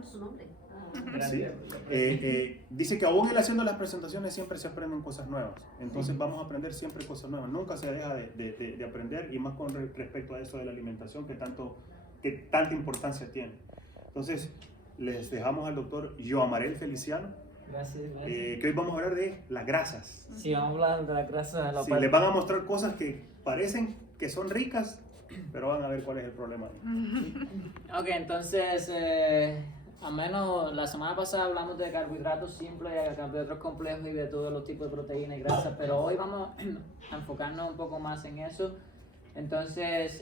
cuánto es su nombre. Sí. Dice que aún él haciendo las presentaciones siempre se aprenden cosas nuevas. Entonces vamos a aprender siempre cosas nuevas. Nunca se deja de aprender, y más con respecto a eso de la alimentación que tanta importancia tiene. Entonces les dejamos al doctor Yoamarel Feliciano. Gracias. Que hoy vamos a hablar de las grasas. Sí, vamos a hablar de las grasas. Sí, les van a mostrar cosas que parecen que son ricas, pero van a ver cuál es el problema. Ok, entonces, al menos la semana pasada hablamos de carbohidratos simples, de carbohidratos complejos y de todos los tipos de proteínas y grasas, pero hoy vamos a enfocarnos un poco más en eso. Entonces,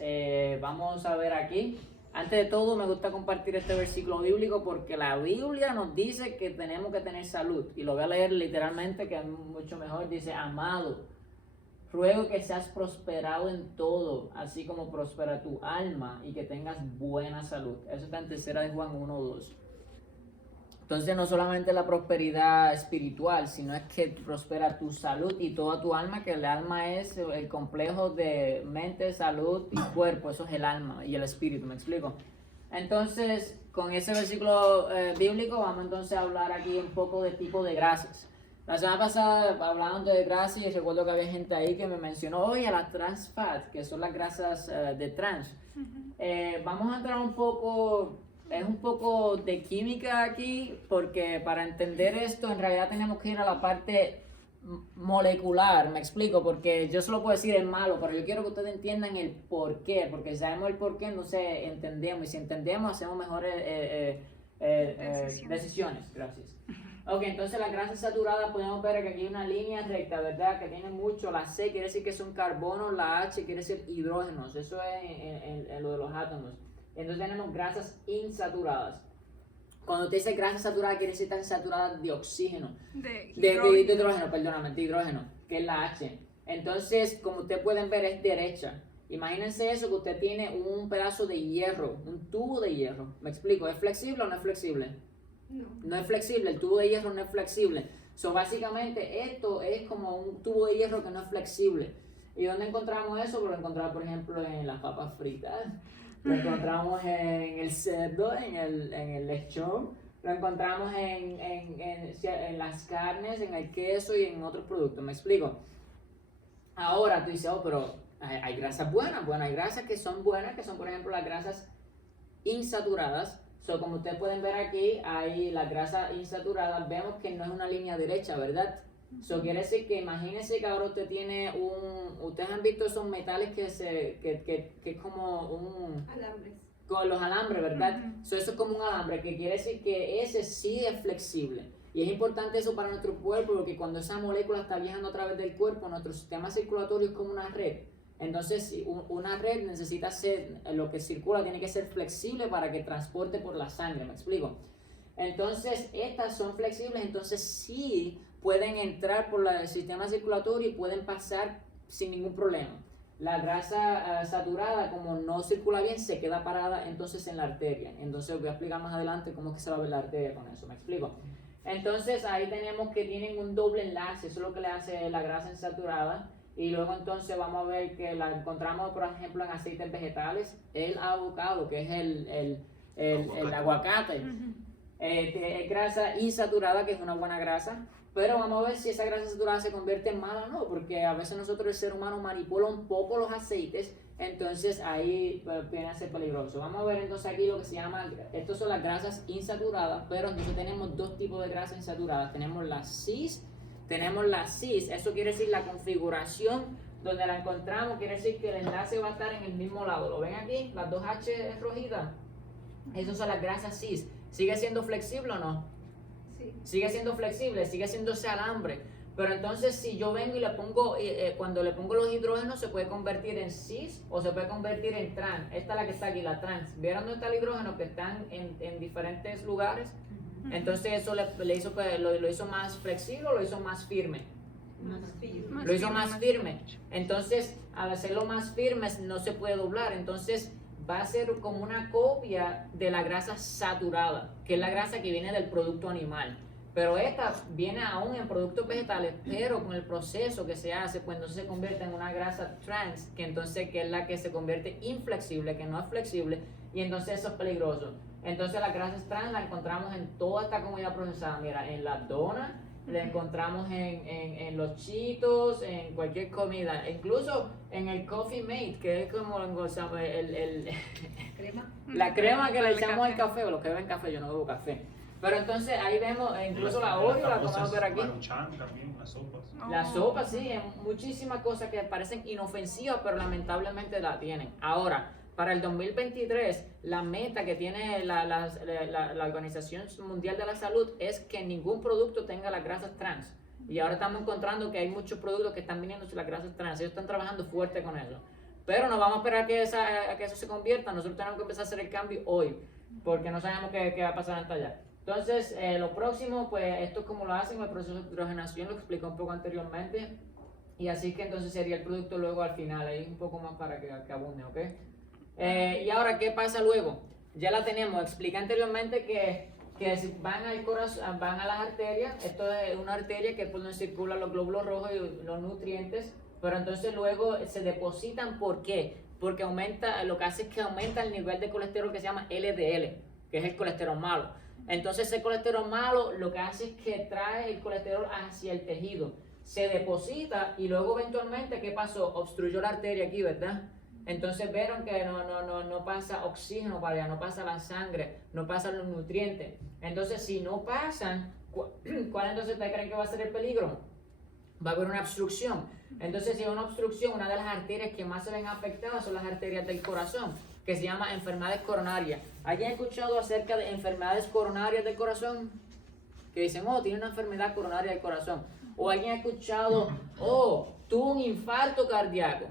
vamos a ver aquí. Antes de todo, me gusta compartir este versículo bíblico porque la Biblia nos dice que tenemos que tener salud. Y lo voy a leer literalmente, que es mucho mejor. Dice: amado, ruego que seas prosperado en todo, así como prospera tu alma, y que tengas buena salud. Eso está en 3 de Juan 1:2. Entonces, no solamente la prosperidad espiritual, sino es que prospera tu salud y toda tu alma, que el alma es el complejo de mente, salud y cuerpo. Eso es el alma y el espíritu, ¿me explico? Entonces, con ese versículo bíblico, vamos entonces a hablar aquí un poco de tipo de grasas. La semana pasada hablando de grasas, y recuerdo que había gente ahí que me mencionó, oye, las trans fat, que son las grasas de trans. Vamos a entrar un poco de química aquí, porque para entender esto en realidad tenemos que ir a la parte molecular, me explico, porque yo solo puedo decir el malo, pero yo quiero que ustedes entiendan el por qué, porque si sabemos el por qué, entonces entendemos, y si entendemos, hacemos mejores decisiones. Gracias. Ok, entonces las grasas saturadas, podemos ver que aquí hay una línea recta, ¿verdad? Que tiene mucho. La C quiere decir que son carbonos, la H quiere decir hidrógenos, eso es en lo de los átomos. Entonces tenemos grasas insaturadas. Cuando te dice grasa saturada, quiere decir que están saturadas de oxígeno. De hidrógeno, perdóname, de hidrógeno, que es la H. Entonces, como ustedes pueden ver, es derecha. Imagínense eso, que usted tiene un pedazo de hierro, un tubo de hierro. ¿Me explico? ¿Es flexible o no es flexible? No es flexible, el tubo de hierro no es flexible. So, básicamente, esto es como un tubo de hierro que no es flexible. ¿Y dónde encontramos eso? Pues lo encontramos, por ejemplo, en las papas fritas. Lo encontramos en el cerdo, en el lechón, lo encontramos en las carnes, en el queso y en otros productos. ¿Me explico? Ahora tú dices, pero hay grasas buenas. Bueno, hay grasas que son buenas, que son, por ejemplo, las grasas insaturadas. So, como ustedes pueden ver aquí, hay las grasas insaturadas. Vemos que no es una línea derecha, ¿verdad? So, quiere decir que imagínense que ahora usted tiene ustedes han visto esos metales que es como un... Alambres. Con los alambres, ¿verdad? So, eso es como un alambre, que quiere decir que ese sí es flexible. Y es importante eso para nuestro cuerpo, porque cuando esa molécula está viajando a través del cuerpo, nuestro sistema circulatorio es como una red. Entonces, una red necesita ser, lo que circula tiene que ser flexible para que transporte por la sangre, ¿me explico? Entonces, estas son flexibles, entonces sí pueden entrar por el sistema circulatorio y pueden pasar sin ningún problema. La grasa saturada, como no circula bien, se queda parada entonces en la arteria. Entonces voy a explicar más adelante cómo es que se va a ver la arteria con eso, ¿me explico? Entonces ahí tenemos que tienen un doble enlace, eso es lo que le hace la grasa insaturada. Y luego entonces vamos a ver que la encontramos, por ejemplo, en aceites vegetales, el avocado, que es el aguacate. Es grasa insaturada, que es una buena grasa, pero vamos a ver si esa grasa saturada se convierte en mala o no, porque a veces nosotros, el ser humano, manipula un poco los aceites, entonces ahí viene a ser peligroso. Vamos a ver entonces aquí lo que se llama, estos son las grasas insaturadas, pero entonces tenemos dos tipos de grasas insaturadas, tenemos la cis, eso quiere decir la configuración donde la encontramos, quiere decir que el enlace va a estar en el mismo lado. ¿Lo ven aquí? Las dos H rojitas. Esas son las grasas cis. ¿Sigue siendo flexible o no? Sí. Sigue siendo flexible, sigue siendo ese alambre. Pero entonces si yo vengo y le pongo, cuando le pongo los hidrógenos, se puede convertir en cis o se puede convertir en trans. Esta es la que está aquí, la trans. ¿Vieron dónde está el hidrógeno? Que están en diferentes lugares. Entonces eso lo hizo más flexible o lo hizo más firme. Lo hizo más firme. Entonces, al hacerlo más firme, no se puede doblar. Entonces, va a ser como una copia de la grasa saturada, que es la grasa que viene del producto animal. Pero esta viene aún en productos vegetales, pero con el proceso que se hace, pues entonces se convierte en una grasa trans, que es la que se convierte inflexible, que no es flexible, y entonces eso es peligroso. Entonces las grasas trans las encontramos en toda esta comida procesada. Mira, en las donas, la encontramos en los Cheetos, en cualquier comida, incluso en el Coffee Mate, que es como Crema. la crema que le El echamos al café. café, o los que beben café, yo no bebo café. Pero entonces ahí vemos, incluso la Oreo la podemos ver aquí. Maruchan también, las sopas. La sopa, sí, muchísimas cosas que parecen inofensivas, pero lamentablemente la tienen. Ahora, para el 2023, la meta que tiene la Organización Mundial de la Salud es que ningún producto tenga las grasas trans. Y ahora estamos encontrando que hay muchos productos que están viniendo sin las grasas trans. Ellos están trabajando fuerte con eso. Pero no vamos a esperar a que eso se convierta. Nosotros tenemos que empezar a hacer el cambio hoy, porque no sabemos qué va a pasar hasta allá. Entonces, lo próximo, pues esto es como lo hacen, el proceso de hidrogenación, lo expliqué un poco anteriormente. Y así que entonces sería el producto luego al final, ahí un poco más para que abunde, ¿ok? Y ahora, ¿qué pasa luego? Ya la tenemos, expliqué anteriormente que si van al corazón, van a las arterias, esto es una arteria que por donde circulan los glóbulos rojos y los nutrientes, pero entonces luego se depositan, ¿por qué? Porque aumenta, lo que hace es que aumenta el nivel de colesterol que se llama LDL, que es el colesterol malo. Entonces ese colesterol malo lo que hace es que trae el colesterol hacia el tejido, se deposita y luego eventualmente, ¿qué pasó? Obstruyó la arteria aquí, ¿verdad? Entonces vieron que no pasa oxígeno para allá, no pasa la sangre, no pasan los nutrientes. Entonces si no pasan, ¿cuál entonces ustedes creen que va a ser el peligro? Va a haber una obstrucción. Entonces si hay una obstrucción, una de las arterias que más se ven afectadas son las arterias del corazón, que se llama enfermedades coronarias. ¿Alguien ha escuchado acerca de enfermedades coronarias del corazón? Que dicen, oh, tiene una enfermedad coronaria del corazón. O alguien ha escuchado, oh, tuvo un infarto cardíaco.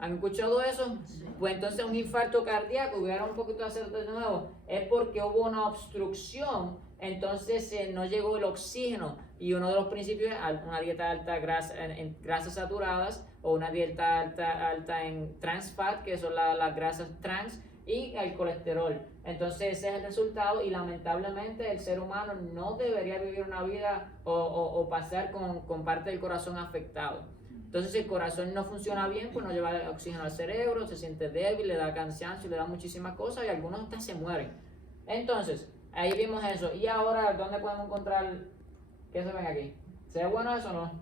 ¿Han escuchado eso? Pues entonces un infarto cardíaco, voy a dar un poquito de hacer de nuevo, es porque hubo una obstrucción, entonces no llegó el oxígeno. Y uno de los principios es una dieta alta en grasas saturadas o una dieta alta en trans fat, que son las grasas trans, y el colesterol. Entonces ese es el resultado y lamentablemente el ser humano no debería vivir una vida o pasar con parte del corazón afectado. Entonces si el corazón no funciona bien, pues no lleva oxígeno al cerebro, se siente débil, le da cansancio, le da muchísimas cosas y algunos hasta se mueren. Entonces, ahí vimos eso. Y ahora, ¿dónde podemos encontrar? ¿Qué se ven aquí? ¿Se ve bueno eso o no?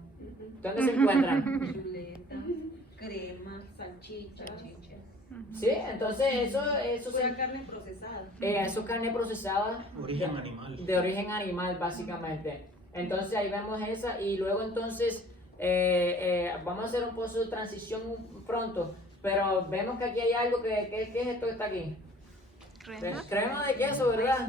¿Dónde se encuentran? Chuleta, crema, salchichas. Sí, entonces eso Pura carne procesada. eso es carne procesada Origen animal. de origen animal básicamente. Entonces ahí vemos esa y luego entonces vamos a hacer un proceso de transición pronto, pero vemos que aquí hay algo ¿qué es esto que está aquí? Crema de queso, ¿verdad?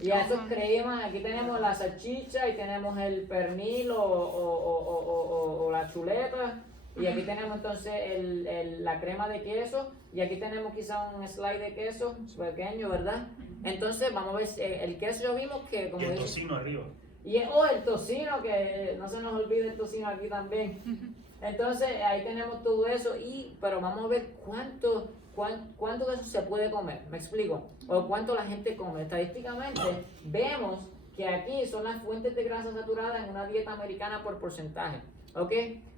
Y a esos cremas, aquí tenemos la salchicha y tenemos el pernil o la chuleta. Y aquí tenemos entonces la crema de queso y aquí tenemos quizá un slide de queso pequeño, ¿verdad? Entonces vamos a ver, el queso ya vimos que como Y el dice, tocino arriba. y el tocino, que no se nos olvide el tocino aquí también. Entonces ahí tenemos todo eso, pero vamos a ver cuánto de eso se puede comer, me explico, o cuánto la gente come. Estadísticamente vemos que aquí son las fuentes de grasa saturada en una dieta americana por porcentaje, ¿ok?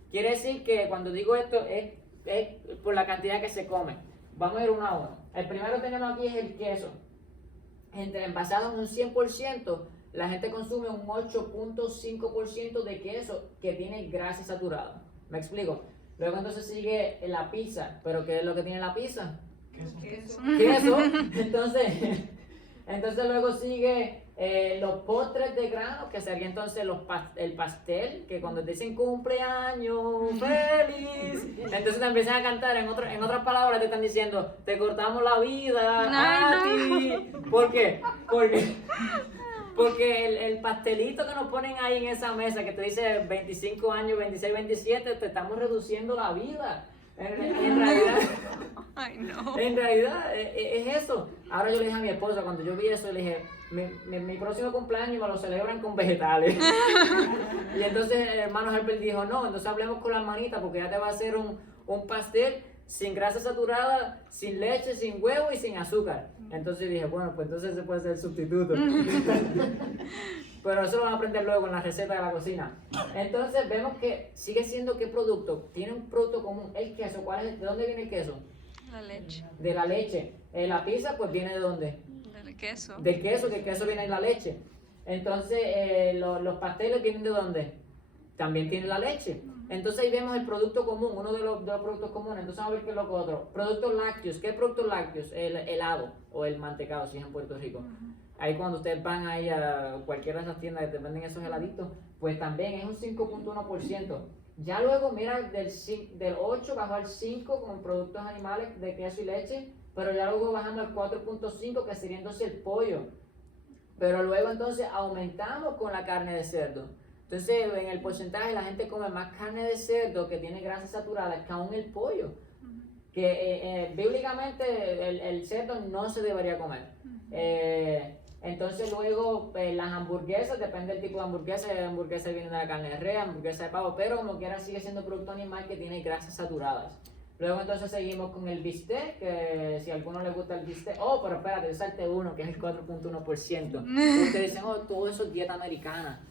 Quiere decir que cuando digo esto es por la cantidad que se come. Vamos a ir uno a uno. El primero que tenemos aquí es el queso. Basado en un 100%, la gente consume un 8.5% de queso que tiene grasa saturada. ¿Me explico? Luego entonces sigue la pizza. ¿Pero qué es lo que tiene la pizza? Queso. Queso. Entonces luego sigue los postres de grano, que sería entonces el pastel, que cuando dicen cumpleaños feliz, entonces te empiezan a cantar, en otras palabras te están diciendo, te cortamos la vida a ti. ¿Por qué? Porque el pastelito que nos ponen ahí en esa mesa, que te dice 25 años, 26, 27, te estamos reduciendo la vida. En realidad, Ay, no. en realidad es eso. Ahora yo le dije a mi esposa, cuando yo vi eso, le dije, mi próximo cumpleaños me lo celebran con vegetales. Y entonces el hermano Herbert dijo, no, entonces hablemos con la hermanita porque ya te va a hacer un pastel sin grasa saturada, sin leche, sin huevo y sin azúcar. Entonces dije, bueno, pues entonces se puede ser el sustituto. Pero eso lo van a aprender luego en la receta de la cocina. Entonces vemos que sigue siendo ¿qué producto? Tiene un producto común, el queso. ¿De dónde viene el queso? La leche. De la leche. La pizza pues viene ¿de dónde? De queso. Del queso, que el queso viene en la leche. Entonces, los pasteles vienen ¿de dónde? También tiene la leche. Entonces ahí vemos el producto común, uno de los productos comunes. Entonces vamos a ver qué es lo que otro. Productos lácteos. ¿Qué productos lácteos? El helado o el mantecado, si es en Puerto Rico. Ahí cuando ustedes van ahí a cualquiera de esas tiendas que te venden esos heladitos, pues también es un 5.1%. Ya luego, mira, del 8 bajó al 5 con productos animales de queso y leche, pero ya luego bajando al 4.5, que sería entonces el pollo. Pero luego entonces aumentamos con la carne de cerdo. Entonces en el porcentaje la gente come más carne de cerdo que tiene grasa saturada que aún el pollo. Que bíblicamente el cerdo no se debería comer. Entonces luego las hamburguesas, depende del tipo de hamburguesa, hamburguesas vienen de la carne de res, hamburguesa de pavo, pero como quiera sigue siendo producto animal que tiene grasas saturadas. Luego entonces seguimos con el bistec, que si a alguno le gusta el bistec, pero espérate, salte uno, que es el 4.1%. Ustedes dicen, todo eso es dieta americana.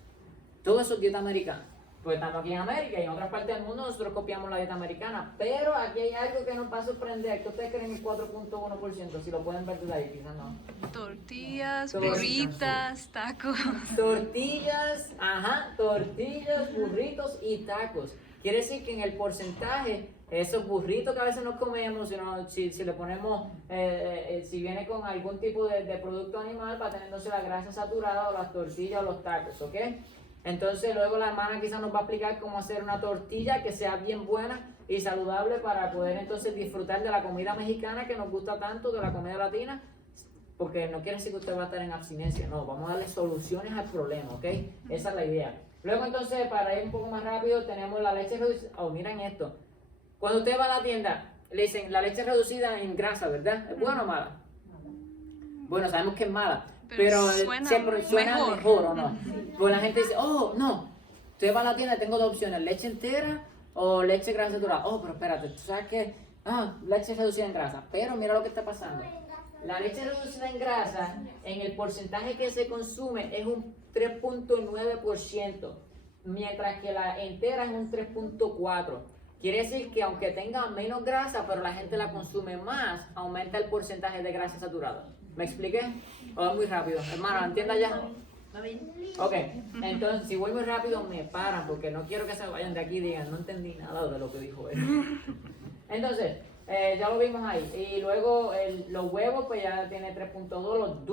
Todo eso es dieta americana. Pues estamos aquí en América y en otras partes del mundo nosotros copiamos la dieta americana. Pero aquí hay algo que nos va a sorprender. ¿Qué ustedes creen el 4.1%? Si lo pueden ver desde ahí, quizás no. Tortillas, Tortillas. burritas, tacos. Tortillas, burritos y tacos. Quiere decir que en el porcentaje, esos burritos que a veces nos comemos, si le ponemos, si viene con algún tipo de producto animal, va a tener entonces la grasa saturada o las tortillas o los tacos, ¿ok? Entonces luego la hermana quizás nos va a explicar cómo hacer una tortilla que sea bien buena y saludable para poder entonces disfrutar de la comida mexicana que nos gusta tanto, de la comida latina, porque no quiere decir que usted va a estar en abstinencia, no, vamos a darle soluciones al problema, ¿ok? Esa es la idea. Luego entonces, para ir un poco más rápido, tenemos la leche reducida. Miren esto. Cuando usted va a la tienda, le dicen la leche reducida en grasa, ¿verdad? ¿Es buena o mala? Bueno, sabemos que es mala, pero suena mejor, ¿o no? Pues la gente dice, no, usted va a la tienda y tengo dos opciones, leche entera o leche grasa saturada. Pero espérate, tú sabes que, leche reducida en grasa, pero mira lo que está pasando. La leche reducida en grasa, en el porcentaje que se consume es un 3.9%, mientras que la entera es un 3.4%. Quiere decir que aunque tenga menos grasa, pero la gente la consume más, aumenta el porcentaje de grasa saturada. ¿Me expliqué? Es muy rápido. Hermano, ¿entiendes ya? Ok, entonces si voy muy rápido me paran porque no quiero que se vayan de aquí y digan, no entendí nada de lo que dijo él. Entonces, ya lo vimos ahí. Y luego los huevos, pues ya tiene 3.2, los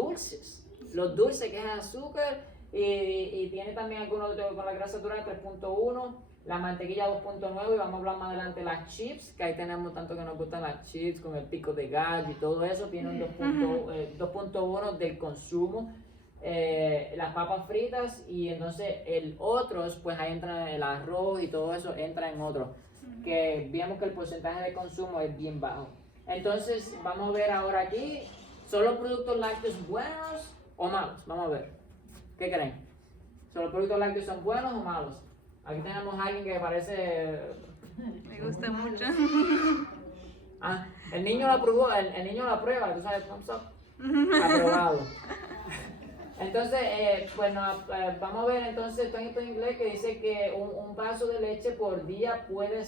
dulces que es azúcar y tiene también algunos con la grasa saturada 3.1, la mantequilla 2.9 y vamos a hablar más adelante las chips, que ahí tenemos tanto que nos gustan las chips con el pico de gallo y todo eso, tiene un 2.1 del consumo. Las papas fritas y entonces el otros, pues ahí entra el arroz y todo eso entra en otro, que vemos que el porcentaje de consumo es bien bajo. Entonces vamos a ver ahora aquí, ¿son los productos lácteos buenos o malos? Vamos a ver, ¿qué creen? ¿Son los productos lácteos son buenos o malos? Aquí tenemos a alguien que parece... Me gusta mucho. El niño la probó, el niño la prueba, tú sabes, thumbs up, aprobado. Entonces, vamos a ver entonces esto en inglés que dice que un vaso de leche por día puede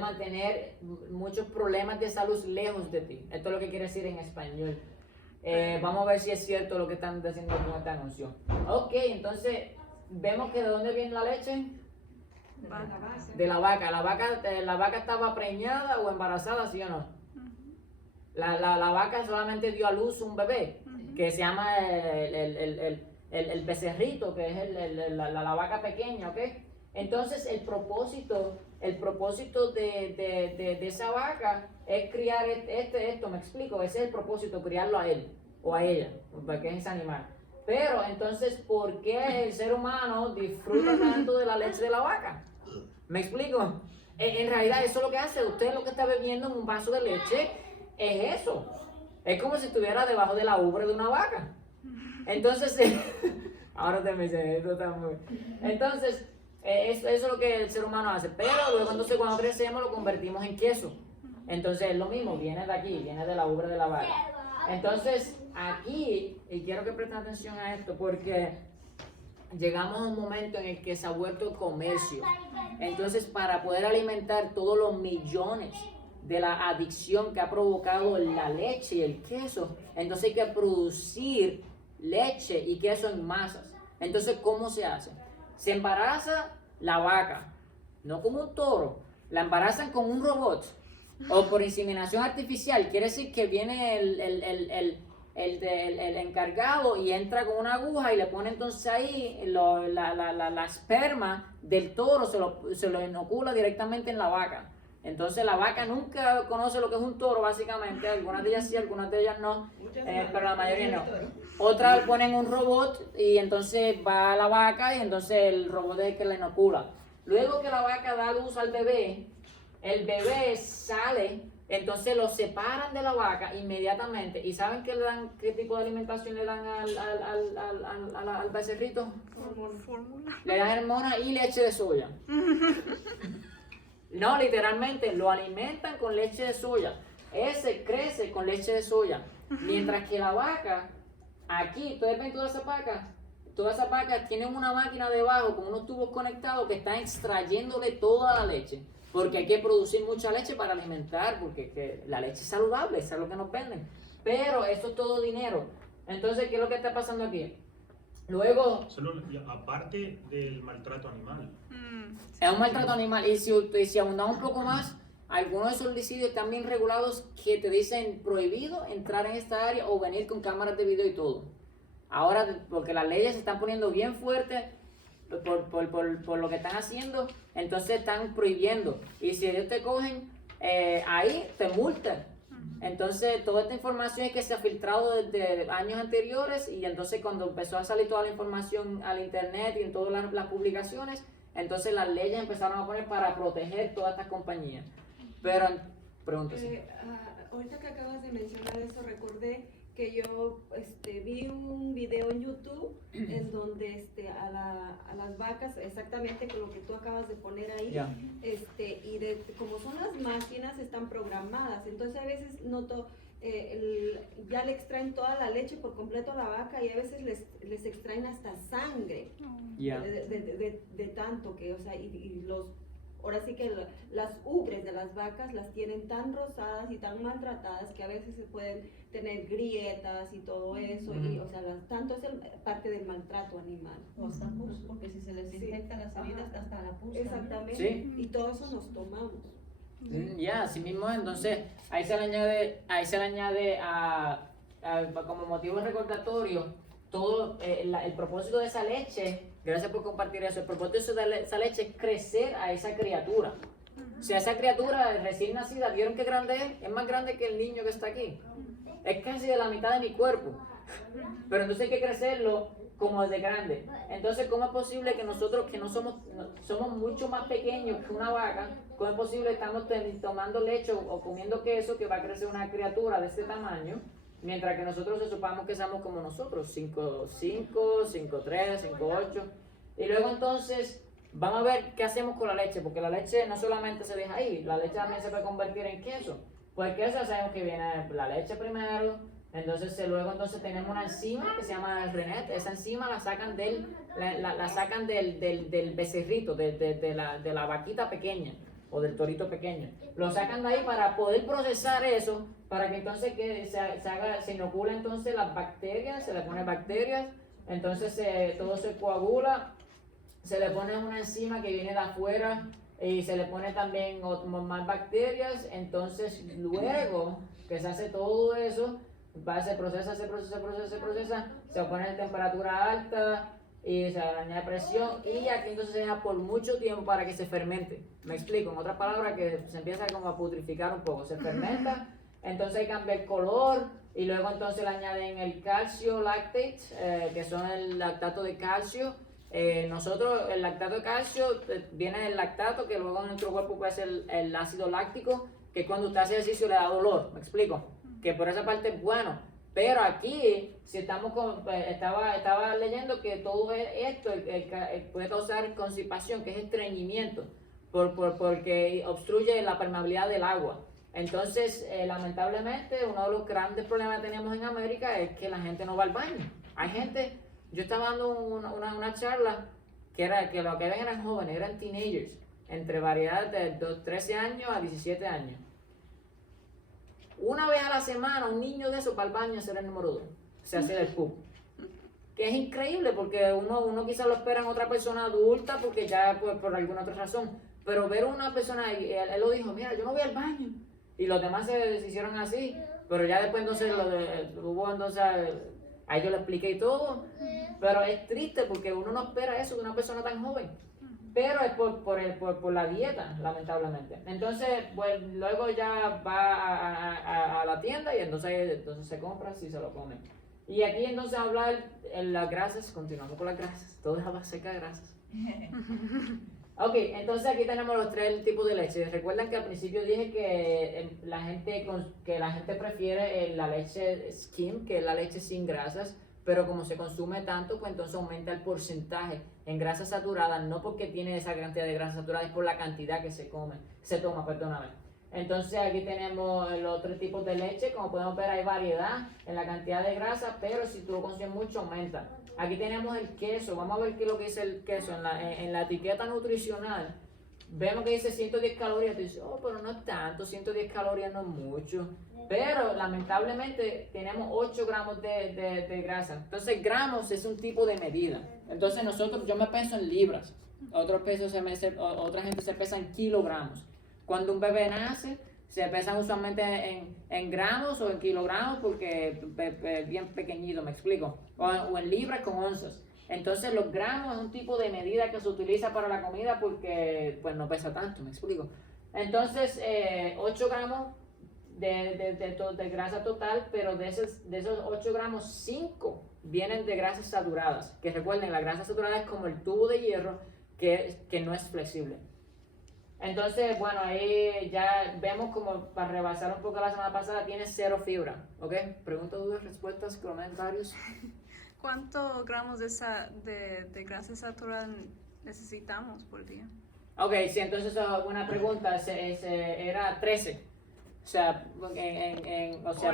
mantener muchos problemas de salud lejos de ti. Esto es lo que quiere decir en español. Vamos a ver si es cierto lo que están diciendo con este anuncio. Ok, entonces vemos que de dónde viene la leche. De la vaca. La vaca estaba preñada o embarazada, ¿sí o no? La vaca solamente dio a luz un bebé que se llama el becerrito, que es la vaca pequeña, ¿ok? Entonces el propósito de esa vaca es criar esto, me explico, ese es el propósito, criarlo a él o a ella, porque es ese animal. Pero entonces, ¿por qué el ser humano disfruta tanto de la leche de la vaca? ¿Me explico? En realidad eso es lo que hace, usted lo que está bebiendo en un vaso de leche es eso. Es como si estuviera debajo de la ubre de una vaca. Entonces, ahora te me dice, esto está muy... Entonces, eso es lo que el ser humano hace. Pero luego entonces cuando crecemos lo convertimos en queso. Entonces es lo mismo, viene de aquí, viene de la ubre de la vaca. Entonces, aquí, y quiero que presten atención a esto porque llegamos a un momento en el que se ha vuelto comercio. Entonces, para poder alimentar todos los millones de la adicción que ha provocado la leche y el queso. Entonces hay que producir leche y queso en masas. Entonces, ¿cómo se hace? Se embaraza la vaca, no como un toro, la embarazan con un robot o por inseminación artificial. Quiere decir que viene el encargado y entra con una aguja y le pone entonces ahí la esperma del toro, se lo inocula directamente en la vaca. Entonces la vaca nunca conoce lo que es un toro, básicamente. Algunas de ellas sí, algunas de ellas no, pero la mayoría no. Otras ponen un robot y entonces va la vaca y entonces el robot es el que la inocula. Luego que la vaca da luz al bebé, el bebé sale, entonces lo separan de la vaca inmediatamente. ¿Y saben qué tipo de alimentación le dan al becerrito? Fórmula. Le dan hormona y leche de soya. No, literalmente lo alimentan con leche de soya. Ese crece con leche de soya. Mientras que la vaca, aquí, ustedes ven todas esas vacas tienen una máquina debajo con unos tubos conectados que están extrayéndole toda la leche. Porque hay que producir mucha leche para alimentar, porque la leche es saludable, eso es lo que nos venden. Pero eso es todo dinero. Entonces, ¿qué es lo que está pasando aquí? Luego, Aparte del maltrato animal. es un maltrato animal. Y si abundamos un poco más, algunos de esos homicidios están bien regulados que te dicen prohibido entrar en esta área o venir con cámaras de video y todo. Ahora, porque las leyes se están poniendo bien fuertes por lo que están haciendo, entonces están prohibiendo. Y si ellos te cogen, ahí te multan. Entonces, toda esta información es que se ha filtrado desde años anteriores y entonces cuando empezó a salir toda la información al internet y en todas las publicaciones, entonces las leyes empezaron a poner para proteger todas estas compañías. Pero, pregúntese. Ahorita que acabas de mencionar eso, recordé que yo vi un video en YouTube en donde a las vacas, exactamente con lo que tú acabas de poner ahí, Yeah. Como son las máquinas, están programadas, entonces a veces noto, ya le extraen toda la leche por completo a la vaca y a veces les extraen hasta sangre, Yeah. de tanto que, o sea, ahora sí que las ubres de las vacas las tienen tan rosadas y tan maltratadas que a veces se pueden tener grietas y todo eso, y o sea, tanto es parte del maltrato animal. O hasta pus, porque si se les infectan las heridas, hasta la pus. Exactamente, Sí. y todo eso nos tomamos. Ya, así mismo, entonces ahí se le añade como motivo recordatorio todo el propósito de esa leche. Gracias por compartir eso. El propósito de esa leche es crecer a esa criatura. O sea, esa criatura recién nacida, ¿vieron qué grande es? Es más grande que el niño que está aquí. Es casi de la mitad de mi cuerpo. Pero entonces hay que crecerlo como desde grande. Entonces, ¿cómo es posible que nosotros, que no somos mucho más pequeños que una vaca, cómo es posible que estamos tomando leche o comiendo queso que va a crecer una criatura de este tamaño? Mientras que nosotros se supamos que seamos como nosotros, 5'5", 5'3", 5'8". Y luego entonces vamos a ver qué hacemos con la leche, porque la leche no solamente se deja ahí, la leche también se puede convertir en queso. Pues el queso sabemos que viene la leche primero, entonces luego entonces tenemos una enzima que se llama el rennet. Esa enzima la sacan del becerrito, de la vaquita pequeña o del torito pequeño. Lo sacan de ahí para poder procesar eso, para que entonces se inocula entonces las bacterias, se le pone bacterias, entonces todo se coagula, se le pone una enzima que viene de afuera y se le pone también más bacterias. Entonces luego que se hace todo eso, se procesa, se pone en temperatura alta y se le añade presión y aquí entonces se deja por mucho tiempo para que se fermente. Me explico, en otras palabras, que se empieza como a putrificar un poco, se fermenta, entonces cambia el color y luego entonces le añaden el calcio lactate, que son el lactato de calcio. Nosotros, el lactato de calcio viene del lactato, que luego en nuestro cuerpo puede ser el ácido láctico, que cuando usted hace ejercicio le da dolor, me explico, que por esa parte es bueno. Pero aquí, si estamos estaba leyendo que todo esto puede causar constipación, que es estreñimiento, porque obstruye la permeabilidad del agua. Entonces, lamentablemente, uno de los grandes problemas que tenemos en América es que la gente no va al baño. Hay gente, yo estaba dando una charla que lo que ven eran jóvenes, eran teenagers, entre variedades de 13 años a 17 años. una vez a la semana un niño de esos va al baño a hacer el número 2, se hace el poop. Que es increíble porque uno quizás lo espera en otra persona adulta porque ya pues, por alguna otra razón. Pero ver una persona, él lo dijo, mira, yo no voy al baño. Y los demás se hicieron así. Pero ya después entonces, ahí yo le expliqué y todo. Pero es triste porque uno no espera eso de una persona tan joven. Pero es por la dieta, lamentablemente. Entonces, pues luego ya va a la tienda y entonces se compra si se lo come. Y aquí entonces hablar en las grasas, continuamos con las grasas, todo es a base de grasas. Ok, entonces aquí tenemos los 3 tipos de leche. Recuerdan que al principio dije que la gente prefiere la leche skim, que es la leche sin grasas, pero como se consume tanto, pues entonces aumenta el porcentaje en grasas saturadas, no porque tiene esa cantidad de grasas saturadas, es por la cantidad que se toma, perdóname. Entonces aquí tenemos los 3 tipos de leche, como podemos ver hay variedad en la cantidad de grasa, pero si tú lo consumes mucho aumenta. Aquí tenemos el queso, vamos a ver qué es lo que dice el queso en la etiqueta nutricional. Vemos que dice 110 calorías, tú dices, oh, pero no es tanto, 110 calorías no es mucho. Pero lamentablemente tenemos 8 gramos de grasa. Entonces gramos es un tipo de medida. Entonces yo me peso en libras, otra gente se pesa en kilogramos. Cuando un bebé nace, se pesan usualmente en gramos o en kilogramos porque es bien pequeñito, me explico. O en libras con onzas. Entonces los gramos es un tipo de medida que se utiliza para la comida porque pues no pesa tanto, me explico. Entonces 8 gramos de grasa total, pero de esos 8 gramos, 5 vienen de grasas saturadas. Que recuerden, la grasa saturada es como el tubo de hierro que no es flexible. Entonces, bueno, ahí ya vemos como para rebasar un poco la semana pasada, tiene 0 fibra, ¿ok? Preguntas, dudas, respuestas, comentarios. ¿Cuántos gramos de grasa saturada necesitamos por día? Ok, sí, entonces una pregunta, era 13. O sea,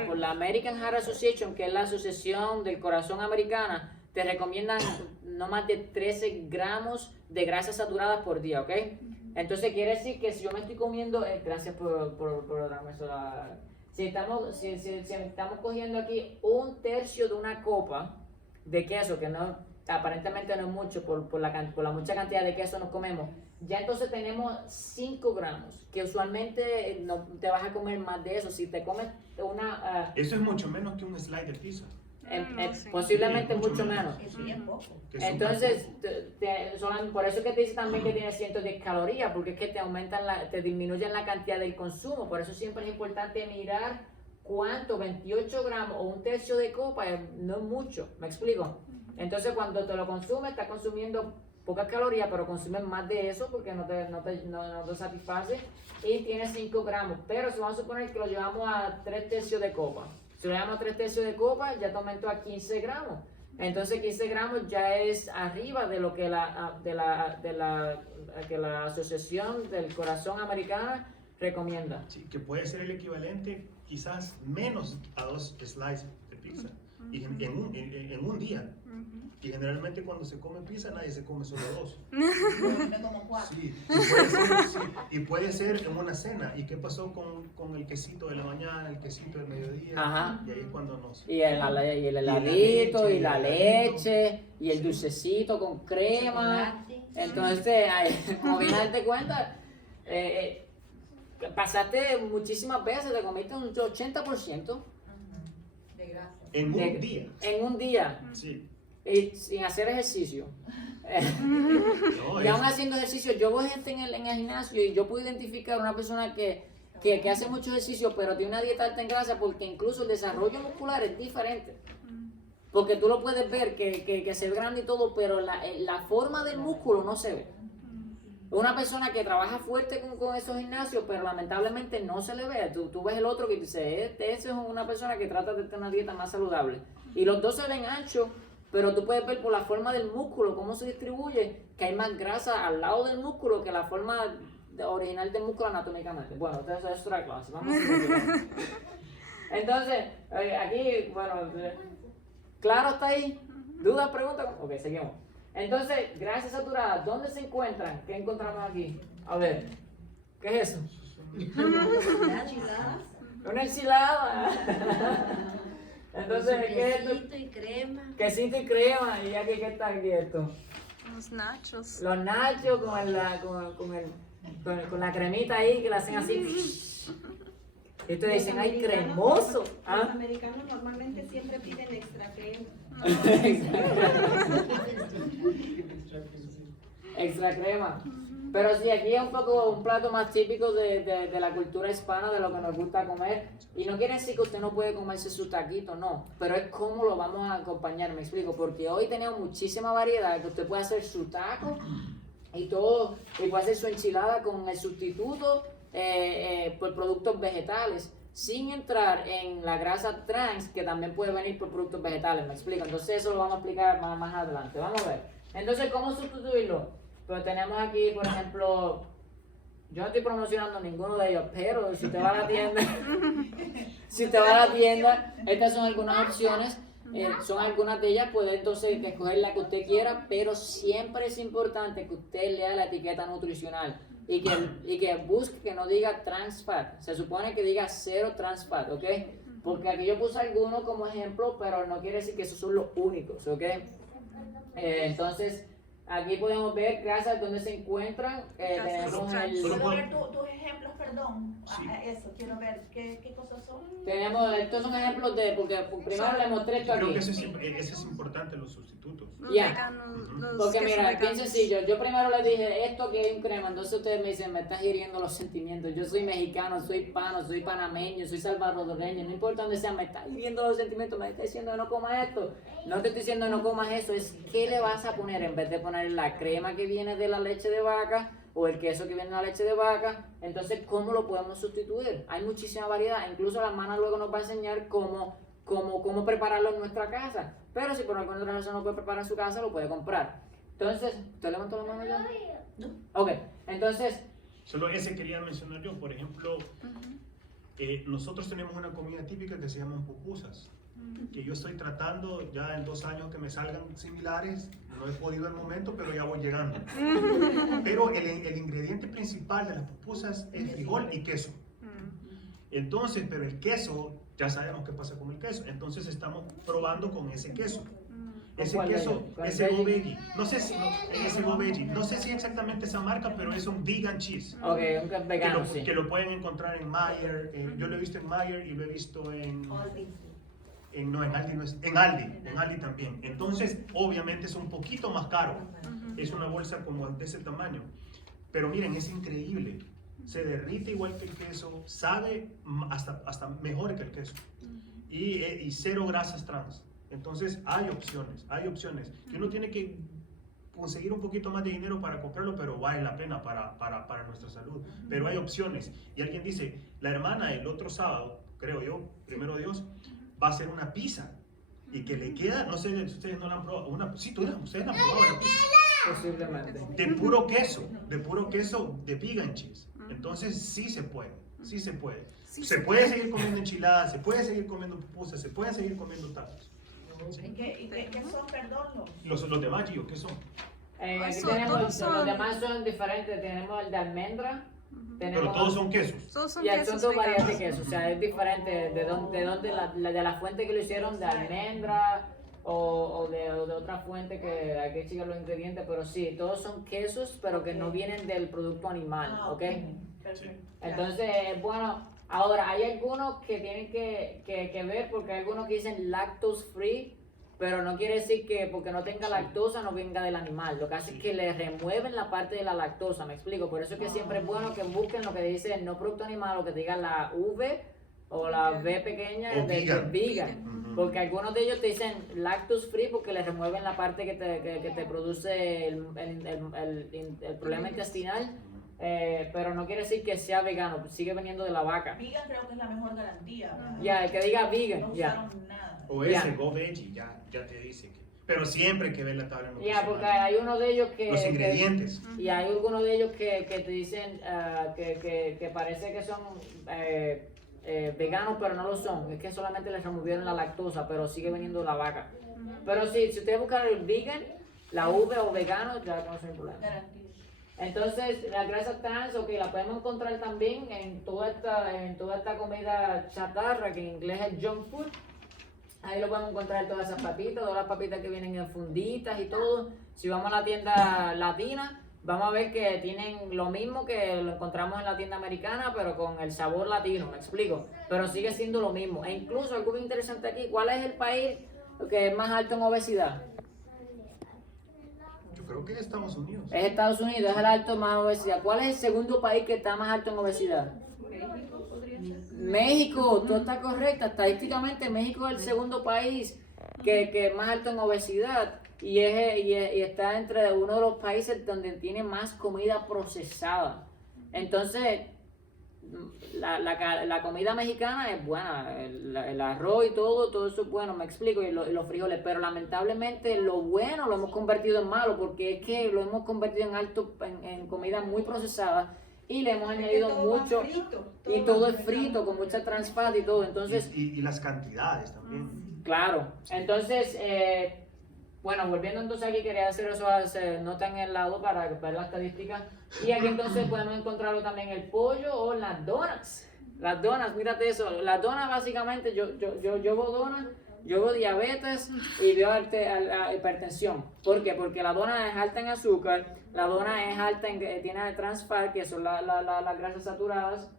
por la American Heart Association, que es la asociación del corazón americana, te recomiendan no más de 13 gramos de grasa saturada por día, ¿ok? Entonces quiere decir que si yo me estoy comiendo, gracias por darme eso. Si estamos cogiendo aquí 1/3 de una copa de queso, que no aparentemente no es mucho por la mucha cantidad de queso nos comemos, ya entonces tenemos 5 gramos, que usualmente no te vas a comer más de eso. Si te comes una... Eso es mucho menos que un slide de pizza. Sí. Posiblemente Sí, mucho menos. Es bien poco. Que es Entonces, por eso es que te dice también que tiene 110 calorías, porque es que te disminuyen la cantidad del consumo. Por eso siempre es importante mirar cuánto, 28 gramos o 1/3 de copa, no es mucho, ¿me explico? Entonces, cuando te lo consumes, estás consumiendo pocas calorías, pero consumes más de eso porque no te satisface y tiene 5 gramos. Pero si vamos a suponer que lo llevamos a 3/3 de copa, si lo llevamos a 3/3 de copa, ya te aumentó a 15 gramos. Entonces 15 gramos ya es arriba de lo que que la Asociación del Corazón Americana recomienda. Sí, que puede ser el equivalente quizás menos a 2 slices de pizza y en un día. Y generalmente cuando se come pizza nadie se come solo 2. Come como 4. Sí, y puede ser en una cena. ¿Y qué pasó con el quesito de la mañana, el quesito del mediodía? Ajá. Y ahí es cuando nos... Y el heladito, y la leche, y el dulcecito con crema. Entonces, como bien darte cuenta, pasaste muchísimas veces, te comiste un 80% De grasa. En un día. en un día, Sí. y sin hacer ejercicio. No, Y aún haciendo ejercicio, yo veo gente en el gimnasio y yo puedo identificar una persona que hace mucho ejercicio, pero tiene una dieta alta en grasa, porque incluso el desarrollo muscular es diferente. Porque tú lo puedes ver que se ve grande y todo, pero la forma del músculo no se ve. Una persona que trabaja fuerte con esos gimnasios, pero lamentablemente no se le ve. Tú ves el otro que dice, ese es una persona que trata de tener una dieta más saludable. Y los dos se ven anchos, pero tú puedes ver por la forma del músculo, cómo se distribuye, que hay más grasa al lado del músculo que la forma original del músculo anatómicamente. Bueno, entonces eso es otra clase. Vamos a seguir. Entonces, aquí, bueno, ¿claro está ahí? ¿Dudas, preguntas? Ok, seguimos. Entonces, grasas saturadas, ¿dónde se encuentran? ¿Qué encontramos aquí? A ver, ¿qué es eso? Enchiladas. Una enchilada. Entonces, ¿qué es esto? Quesito y crema. Quesito y crema. ¿Y aquí qué está aquí esto? Los nachos. Los nachos con la cremita ahí que la hacen así. Y ustedes dicen, ay, cremoso. Los ¿Ah? americanos normalmente siempre piden extra crema. Extra crema. Pero sí, aquí es un poco un plato más típico de la cultura hispana, de lo que nos gusta comer. Y no quiere decir que usted no puede comerse su taquito, no. Pero es cómo lo vamos a acompañar, me explico. Porque hoy tenemos muchísima variedad, que usted puede hacer su taco y todo. Y puede hacer su enchilada con el sustituto por productos vegetales. Sin entrar en la grasa trans, que también puede venir por productos vegetales, me explico. Entonces eso lo vamos a explicar más adelante. Vamos a ver. Entonces, ¿cómo sustituirlo? Pues tenemos aquí, por ejemplo, yo no estoy promocionando ninguno de ellos, pero si usted va a la tienda, estas son algunas opciones, son algunas de ellas, puede entonces escoger la que usted quiera, pero siempre es importante que usted lea la etiqueta nutricional y que busque que no diga trans fat, se supone que diga 0 trans fat, ¿ok? Porque aquí yo puse algunos como ejemplo, pero no quiere decir que esos son los únicos, ¿ok? Entonces, aquí podemos ver casas donde se encuentran. Tenemos Quiero ver tus ejemplos, perdón. Sí. Eso, quiero ver qué cosas son. estos son ejemplos porque primero le mostré esto Creo aquí. que ese es importante, los sustitutos. Los Ya. veganos, los Porque quesos mira, bien veganos. sencillo, yo primero les dije esto que es un crema, entonces ustedes me dicen, me estás hiriendo los sentimientos, yo soy mexicano, soy hispano, soy panameño, soy salvadoreño, no importa dónde sea, me estás hiriendo los sentimientos, me estás diciendo que no comas esto, no te estoy diciendo que no comas eso, es qué le vas a poner en vez de poner la crema que viene de la leche de vaca o el queso que viene de la leche de vaca, entonces ¿cómo lo podemos sustituir? Hay muchísima variedad, incluso la hermana luego nos va a enseñar cómo prepararlo en nuestra casa. Pero si por alguna otra razón no puede preparar en su casa, lo puede comprar. Entonces, ¿usted levantó la mano ya? No. Ok, entonces, Solo ese quería mencionar yo. Por ejemplo, nosotros tenemos una comida típica que se llaman pupusas, que yo estoy tratando ya en 2 años que me salgan similares. No he podido al momento, pero ya voy llegando. Pero el ingrediente principal de las pupusas es frijol y queso. Entonces, pero el queso, ya sabemos qué pasa con el queso. Entonces estamos probando con ese queso. Ese ¿Cuál de queso, ellos? ¿Cuál ese de ellos? Go Veggie. No sé si ese Go Veggie. No sé si exactamente esa marca, pero es un vegan cheese. ok, un vegano, sí. Que lo pueden encontrar en Meijer. Yo lo he visto en Meijer y lo he visto en Aldi no es, en Aldi también. Entonces, obviamente es un poquito más caro. Es una bolsa como de ese tamaño. Pero miren, es increíble. Se derrite igual que el queso, sabe hasta mejor que el queso. Y 0 grasas trans. Entonces, hay opciones. Que uno tiene que conseguir un poquito más de dinero para comprarlo, pero vale la pena para nuestra salud. Pero hay opciones. Y alguien dice, la hermana el otro sábado, creo yo, primero Dios, va a hacer una pizza y que le queda, no sé si ustedes no la han probado, ustedes la han probado la pizza Posiblemente. de puro queso de vegan cheese. Entonces sí se puede. Se puede seguir comiendo enchiladas, se puede seguir comiendo pupusas, se puede seguir comiendo tacos. ¿Y qué son, perdón? Los de Maggio, ¿qué son? Aquí Eso, tenemos, todos son- los demás son diferentes, tenemos el de almendra, Pero tenemos... todos son quesos. Todos son Y son quesos dos variedades de veganos. queso, o sea, es diferente de dónde de la fuente que lo hicieron, de almendra o de otra fuente que hay que checar los ingredientes, pero sí, todos son quesos, pero que no vienen del producto animal, ¿ok? Perfecto. Entonces, bueno, ahora hay algunos que tienen que ver porque hay algunos que dicen lactose free, pero no quiere decir que porque no tenga lactosa no venga del animal. Lo que hace es que le remueven la parte de la lactosa, me explico. Por eso es que siempre es bueno que busquen lo que dice no producto animal o que diga la V o la V pequeña O de vegan. vegan. Porque algunos de ellos te dicen lactose free porque le remueven la parte que te produce el problema intestinal. Pero no quiere decir que sea vegano, sigue viniendo de la vaca. Vegan creo que es la mejor garantía. ¿verdad? Ya, el que diga No vegan, ya. usaron nada. O Ya. ese Go Veggie, ya te dice que. Pero siempre hay que ver la tabla Ya, nutricional. porque hay uno de ellos Los ingredientes. y hay algunos de ellos que te dicen que parece que son veganos, pero no lo son. Es que solamente les removieron la lactosa, pero sigue viniendo de la vaca. Pero sí, si ustedes buscan el vegan, la V o vegano, ya no es un problema. Garantía. Entonces, la grasa trans, ok, la podemos encontrar también en toda esta comida chatarra, que en inglés es junk food. Ahí lo podemos encontrar todas esas papitas, todas las papitas que vienen en funditas y todo. Si vamos a la tienda latina, vamos a ver que tienen lo mismo que lo encontramos en la tienda americana, pero con el sabor latino, me explico. Pero sigue siendo lo mismo. E incluso algo muy interesante aquí, ¿cuál es el país que es más alto en obesidad? Yo creo que es Estados Unidos. Es Estados Unidos, es el alto más obesidad. ¿Cuál es el segundo país que está más alto en obesidad? México podría ser. México, tú estás correcta. Estadísticamente México es el segundo país que es más alto en obesidad y está entre uno de los países donde tiene más comida procesada. Entonces, la comida mexicana es buena, el arroz y todo eso es bueno, me explico, y los frijoles, pero lamentablemente lo bueno lo hemos convertido en malo, porque es que lo hemos convertido en comida muy procesada y le hemos añadido todo va mucho, frito, y todo todo va es frito, con mucha trans fat y todo, entonces, Y las cantidades también. claro, entonces, bueno, volviendo entonces aquí, quería hacer eso, nota en el lado para ver la estadística. Y aquí entonces podemos encontrarlo también el pollo o las donuts. Las donuts, mírate eso. Las donuts básicamente, yo veo donuts, yo veo diabetes y veo hipertensión. ¿Por qué? Porque la dona es alta en azúcar, la dona es alta tiene trans fat, que son las grasas saturadas,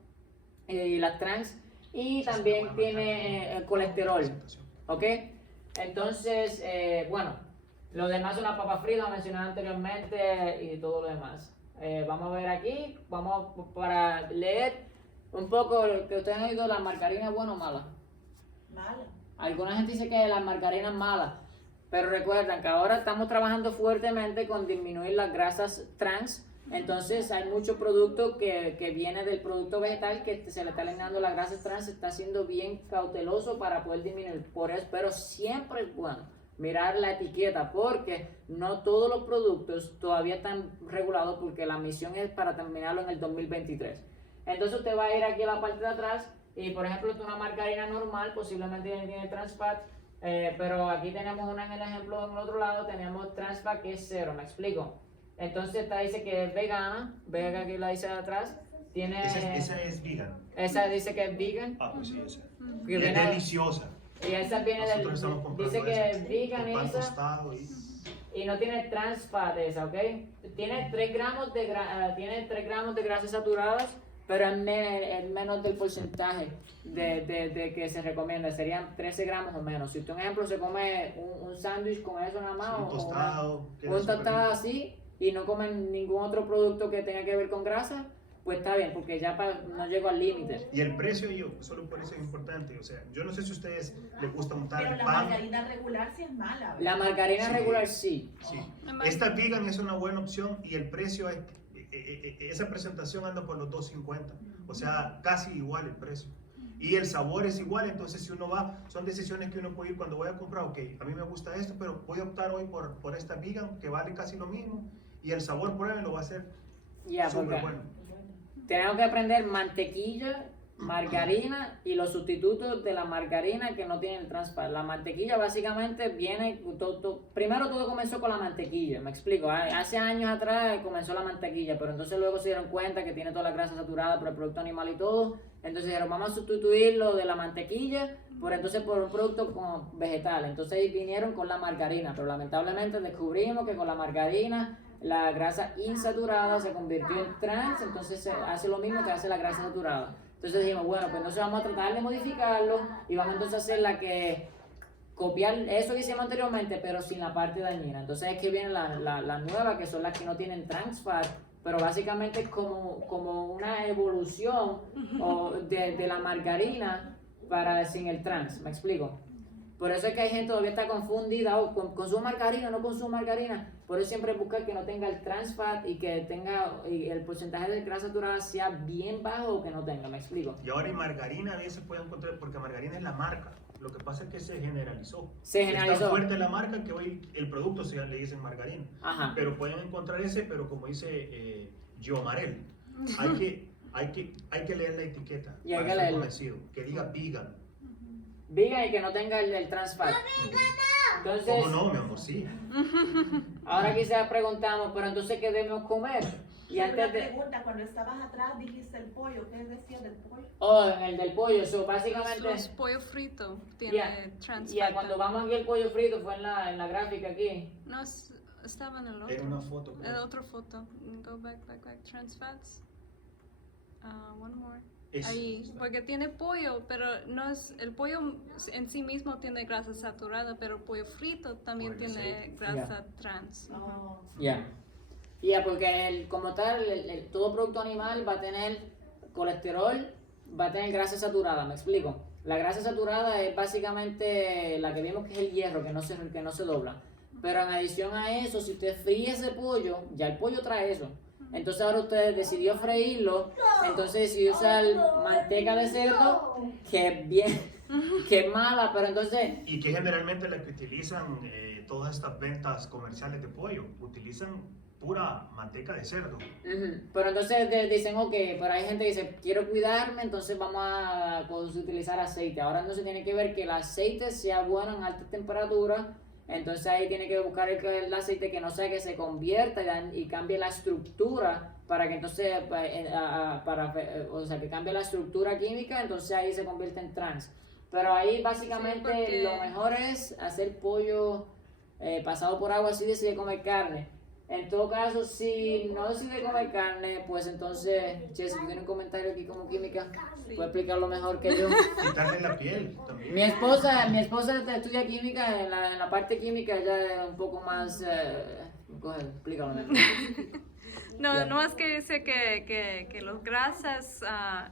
y las trans, y también tiene colesterol. ¿Ok? Entonces, bueno, lo demás son las papas fritas, mencionado anteriormente, y todo lo demás. Vamos a ver aquí, para leer un poco lo que ustedes han oído, ¿la margarina es buena o mala? Mala. Alguna gente dice que la margarina es mala, pero recuerden que ahora estamos trabajando fuertemente con disminuir las grasas trans. Entonces hay muchos productos que viene del producto vegetal que se le está eliminando las grasas trans, se está haciendo bien cauteloso para poder disminuir. Por eso, pero siempre es bueno mirar la etiqueta, porque no todos los productos todavía están regulados, porque la misión es para terminarlo en el 2023. Entonces usted va a ir aquí a la parte de atrás y, por ejemplo, una margarina normal posiblemente tiene trans fat, pero aquí tenemos una en el ejemplo, en el otro lado tenemos trans fat que es 0, ¿me explico? Entonces esta dice que es vegana, ve que aquí la dice de atrás, tiene... Esa es vegan. Esa dice que es vegan. Ah, pues sí, esa. Que Y es viene- deliciosa. Y esa viene Nosotros estamos comprando dice que esa, es vegan con pan esa, tostado y no tiene trans fat esa, ¿ok? Tiene 3 gramos de grasas saturadas, pero es menos del porcentaje de que se recomienda, serían 13 gramos o menos. Si usted, un ejemplo, se come un sándwich con eso nada más, un o tostado. queda un súper tostado rico. así, y no comen ningún otro producto que tenga que ver con grasa, pues está bien, porque ya no llego al límite. Y el precio, yo, solo por eso es importante. O sea, yo no sé si a ustedes les gusta untar Pero el la pan. margarina regular sí es mala. ¿verdad? La margarina Sí. regular sí. Sí. Esta vegan es una buena opción y el precio es, esa presentación anda por los $2.50, o sea, casi igual el precio. Y el sabor es igual, entonces si uno va, son decisiones que uno puede ir cuando voy a comprar, ok, a mí me gusta esto, pero voy a optar hoy por esta vegan que vale casi lo mismo y el sabor, prueben, lo va a hacer Ya, súper porque bueno. tenemos que aprender mantequilla, margarina y los sustitutos de la margarina que no tienen trans fat. La mantequilla básicamente viene, primero todo comenzó con la mantequilla, me explico, hace años atrás comenzó la mantequilla, pero entonces luego se dieron cuenta que tiene toda la grasa saturada por el producto animal y todo, entonces dijeron vamos a sustituirlo de la mantequilla por un producto como vegetal, entonces vinieron con la margarina, pero lamentablemente descubrimos que con la margarina la grasa insaturada se convirtió en trans, entonces se hace lo mismo que hace la grasa saturada. Entonces dijimos, bueno, pues entonces vamos a tratar de modificarlo y vamos entonces a hacer copiar eso que hicimos anteriormente, pero sin la parte dañina. Entonces es que viene la nueva, que son las que no tienen trans fat, pero básicamente es como una evolución de la margarina sin el trans, ¿me explico? Por eso es que hay gente que todavía está confundida, consumo margarina o no consumo margarina. Por eso siempre buscar que no tenga el trans fat y que y el porcentaje de grasa saturada sea bien bajo o que no tenga, ¿me explico? Y ahora en margarina a veces pueden encontrar, porque margarina es la marca, lo que pasa es que se generalizó. Se Es generalizó. tan fuerte la marca que hoy el producto le dicen margarina. Ajá. Pero pueden encontrar ese, pero como dice Giomarel, hay que leer la etiqueta Y hay para que estar leerla. convencido, que diga vegan. Vegan y que no tenga el trans fat. Entonces, ¿Cómo no, mi amor? Sí. ahora quizás preguntamos, pero entonces ¿qué debemos comer? Y antes Una de... pregunta, cuando estabas atrás dijiste el pollo, ¿qué decías del pollo? Oh, en el del pollo, eso básicamente... Los pollo frito tiene trans Ya, fat cuando también. vamos aquí el pollo frito fue en la gráfica aquí. No, estaba en el otro. Era una foto. creo. En otra foto. Go back. Trans fats. One more. Eso. Ahí, porque tiene pollo, pero no es, el pollo en sí mismo tiene grasa saturada, pero el pollo frito también Por el tiene aceite. grasa trans. No. Ya. Ya, porque como tal, todo producto animal va a tener colesterol, va a tener grasa saturada, ¿me explico? La grasa saturada es básicamente la que vimos que es el hierro, que no se dobla. Pero en adición a eso, si usted fríe ese pollo, ya el pollo trae eso. Entonces ahora usted decidió freírlo, entonces decidió usar manteca de cerdo, que es bien, que es mala, pero entonces... Y que generalmente la que utilizan todas estas ventas comerciales de pollo, utilizan pura manteca de cerdo. Pero entonces dicen, ok, pero hay gente que dice, quiero cuidarme, entonces vamos a pues, utilizar aceite. Ahora entonces tiene que ver que el aceite sea bueno en alta temperatura. Entonces ahí tiene que buscar el aceite que no sea que se convierta y cambie la estructura para que entonces, o sea, que cambie la estructura química, entonces ahí se convierte en trans. Pero ahí básicamente Sí, porque- lo mejor es hacer pollo pasado por agua si decide comer carne. En todo caso, si no decide comer carne, pues entonces, Jessy, tú tienes un comentario aquí como química, Sí. puede explicarlo mejor que yo. Quitarle la piel también. Mi esposa estudia química, en la parte química ella es un poco más... explícalo mejor. No, Ya. no es que dice que las grasas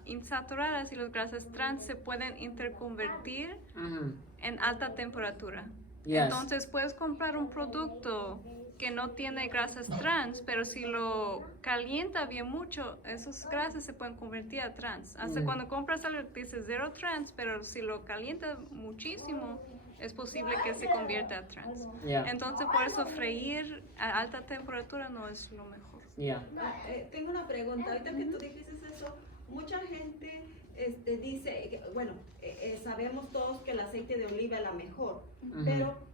insaturadas y las grasas trans se pueden interconvertir Ujú. en alta temperatura. Yes. Entonces puedes comprar un producto que no tiene grasas trans, pero si lo calienta bien mucho, esas grasas se pueden convertir a trans. Hasta Mm. cuando compras algo que dice cero trans, pero si lo calienta muchísimo, es posible que se convierta a trans. Ya, Entonces por eso freír a alta temperatura no es lo mejor. ya. Tengo una pregunta. Ahorita que tú dijiste eso, mucha gente dice, bueno, sabemos todos que el aceite de oliva es la mejor, Ujú. pero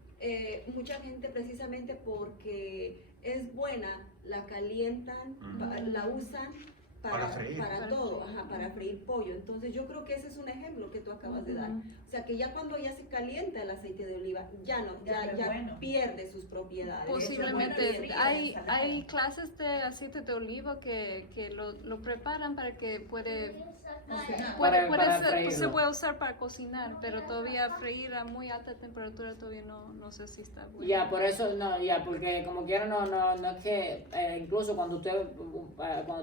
mucha gente precisamente porque es buena, la calientan, la usan Para freír. para todo, para freír pollo. Entonces yo creo que ese es un ejemplo que tú acabas de dar. O sea que ya cuando ya se calienta el aceite de oliva, ya no, Ya no es bueno. pierde sus propiedades. Posiblemente Eso, hay, bueno, hay clases de aceite de oliva que lo preparan para que Para se freírlo. puede usar para cocinar, pero todavía freír a muy alta temperatura todavía no sé si está bueno. Ya, por eso, no, ya, porque como quiera no es que, incluso cuando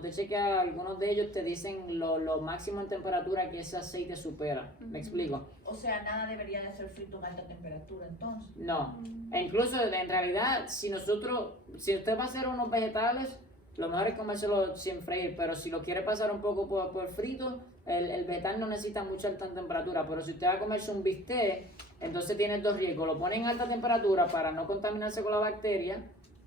te chequea algunos de ellos te dicen lo máximo en temperatura que ese aceite supera, ¿me explico? O sea, nada debería de ser frito en alta temperatura entonces. No, e incluso en realidad, si usted va a hacer unos vegetales, lo mejor es comérselo sin freír, pero si lo quiere pasar un poco por frito, el vegetal no necesita mucha alta temperatura, pero si usted va a comerse un bistec, entonces tiene dos riesgos, lo pone en alta temperatura para no contaminarse con la bacteria,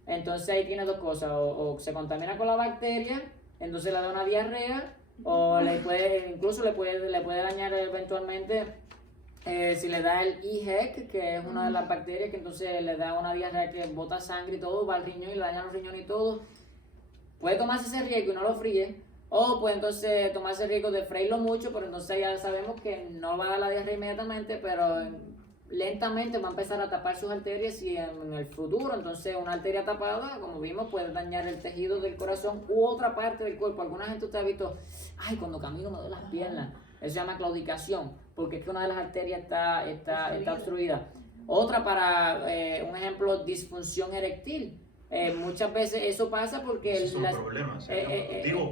entonces ahí tiene dos cosas, o se contamina con la bacteria, entonces le da una diarrea, o incluso le puede dañar eventualmente si le da el EHEC, que es una de las bacterias que entonces le da una diarrea que bota sangre y todo, va al riñón y le daña los riñones y todo. Puede tomarse ese riesgo y no lo fríe, o puede entonces tomarse el riesgo de freírlo mucho, pero entonces ya sabemos que no va a dar la diarrea inmediatamente, pero lentamente va a empezar a tapar sus arterias y en el futuro, entonces una arteria tapada, como vimos, puede dañar el tejido del corazón u otra parte del cuerpo. Alguna gente usted ha visto, ay, cuando camino me duele las piernas, eso se llama claudicación, porque es que una de las arterias está obstruida. Otra para, un ejemplo, disfunción eréctil. Muchas veces eso pasa porque Ese es un problema.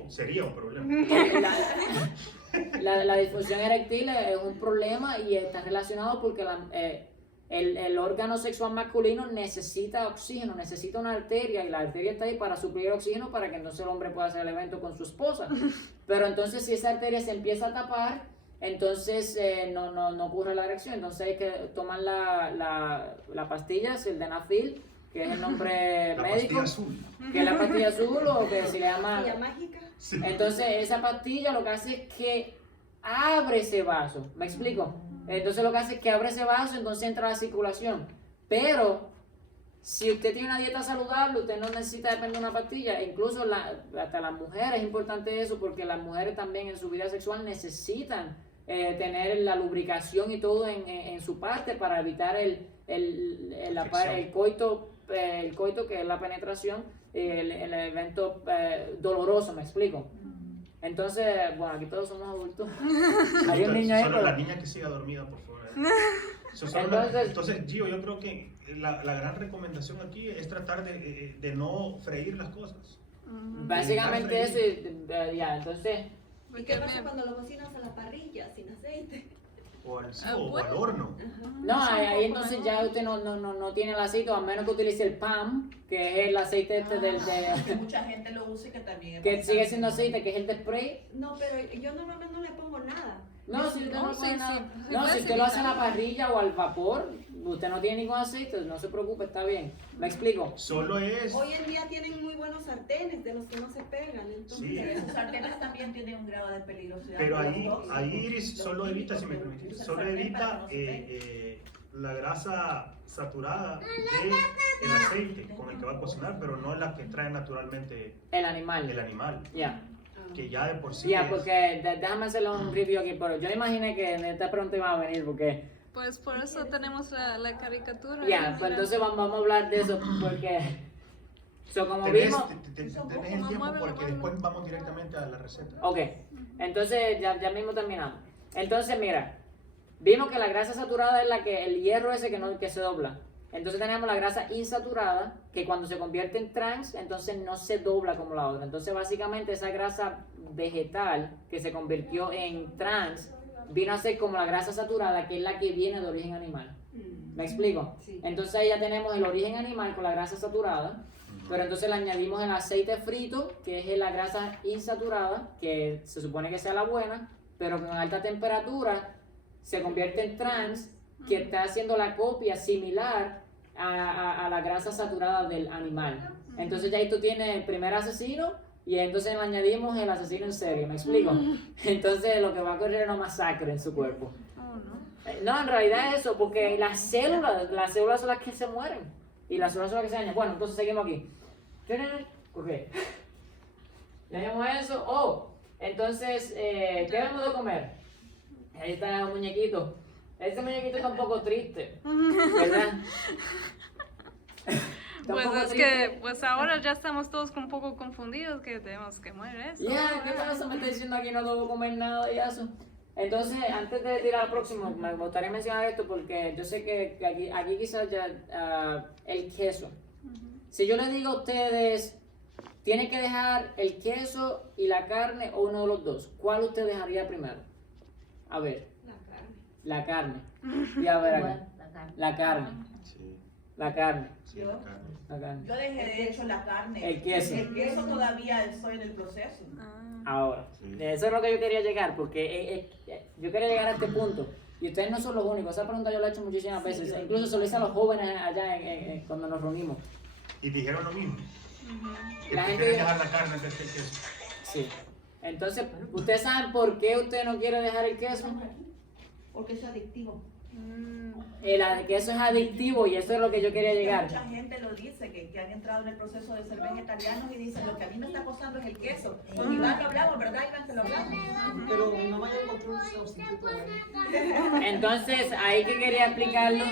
Sería un problema. la disfunción eréctil es un problema y está relacionado porque el órgano sexual masculino necesita oxígeno, necesita una arteria y la arteria está ahí para suplir oxígeno para que entonces el hombre pueda hacer el evento con su esposa. Pero entonces si esa arteria se empieza a tapar, entonces no ocurre la erección. Entonces hay que tomar la pastilla, sildenafil, que es el nombre La médico, pastilla azul. que es la pastilla azul o que se le llama... ¿Pastilla mágica? Sí. Entonces esa pastilla lo que hace es que abre ese vaso, ¿me explico? Entonces lo que hace es que abre ese vaso, entonces entra la circulación. Pero Si usted tiene una dieta saludable, usted no necesita depender de una pastilla. E incluso hasta las mujeres es importante eso, porque las mujeres también en su vida sexual necesitan tener la lubricación y todo en su parte para evitar el coito, que es la penetración, el evento doloroso, ¿me explico? Entonces, bueno, aquí todos somos adultos. Hay un niño ahí, Solo pero... la niña que siga dormida, por favor. Entonces- Entonces, Gio, yo creo que la gran recomendación aquí es tratar de no freír las cosas. Básicamente eso, ya, entonces... ¿Y qué pasa cuando lo cocinas a la parrilla sin aceite? O al horno. No, ahí entonces ya usted no tiene el aceite, a menos que utilice el PAM, que es el aceite Que mucha gente lo usa y que también es que bastante- sigue siendo aceite, que es el de spray. No, pero yo normalmente no le pongo nada. No, si usted no, No, le pone sí, nada. sí, No, puede si ser usted lo hace a la vital. parrilla o al vapor, usted no tiene ningún aceite, no se preocupe, está bien. ¿Me explico? Solo es... Hoy en día tienen muy buenos sartenes de los que no se pegan, entonces... Sí. Esos sartenes también tienen un grado de peligrosidad. Pero por los ahí tóxicos, Iris los solo evita, químicos si me que permites, usa el solo sartén para evita que no se pegue. la grasa saturada del aceite con el que va a cocinar, pero no la que trae naturalmente El animal. el animal, Ya. que ya de por sí Ya, es- porque déjame hacerle un review aquí, pero yo imaginé que en esta pregunta iba a venir, porque... Pues por eso tenemos la caricatura. Ya, ahí, pues mira. entonces vamos a hablar de eso, porque... como tenés, vimos... tenés el Muévelo, tiempo porque muévelo. después vamos directamente a la receta. Ok, entonces ya mismo terminamos. Entonces, mira, vimos que la grasa saturada es el hierro ese que se dobla. Entonces tenemos la grasa insaturada, que cuando se convierte en trans, entonces no se dobla como la otra. Entonces básicamente esa grasa vegetal que se convirtió en trans, vino a ser como la grasa saturada, que es la que viene de origen animal. ¿Me explico? Sí. Entonces ahí ya tenemos el origen animal con la grasa saturada, pero entonces le añadimos el aceite frito, que es la grasa insaturada, que se supone que sea la buena, pero con alta temperatura se convierte en trans, que está haciendo la copia similar a la grasa saturada del animal. Entonces ya ahí tú tienes el primer asesino y entonces le añadimos el asesino en serie, ¿me explico? Entonces lo que va a ocurrir es una masacre en su cuerpo. Oh, no. No, en realidad es eso, porque las células son las que se mueren y las células son las que se dañan. Bueno, entonces seguimos aquí. Ok. Ya vimos eso. Oh, entonces, ¿qué debemos de comer? Ahí está el muñequito. Este muñequito está un poco triste, ¿verdad? Está un Pues poco es triste. que pues ahora ya estamos todos un poco confundidos que tenemos que morir eso. Ya, ¿qué pasa? Me está diciendo aquí no debo comer nada y eso. Entonces, antes de tirar al próximo, me gustaría mencionar esto porque yo sé que aquí quizás ya el queso. Si yo les digo a ustedes, tienen que dejar el queso y la carne o uno de los dos, ¿cuál usted dejaría primero? A ver, La carne. la carne. Y a ver acá. La carne. Sí, La carne. sí, la carne. La carne. Yo dejé de hecho la carne. El queso. El queso todavía estoy en el proceso. Ah. Ahora, Sí. eso es lo que yo quería llegar, porque yo quería llegar a este punto. Y ustedes no son los únicos. Esa pregunta yo la he hecho muchísimas veces. Incluso se lo hice a los jóvenes allá cuando nos reunimos. Y dijeron lo mismo, que La gente- prefieren dejar la carne antes que el queso. Sí. Entonces, ¿ustedes saben por qué usted no quiere dejar el queso? Porque es adictivo. El queso es adictivo y eso es lo que yo quería llegar. Mucha gente lo dice, que han entrado en el proceso de ser vegetarianos y dicen, lo que a mí me está acosando es el queso. Con Iván lo hablamos, ¿verdad, Iván? Te lo hablamos. Pero no vaya a encontrar un sustituto bueno. Entonces, ahí que quería explicarlo,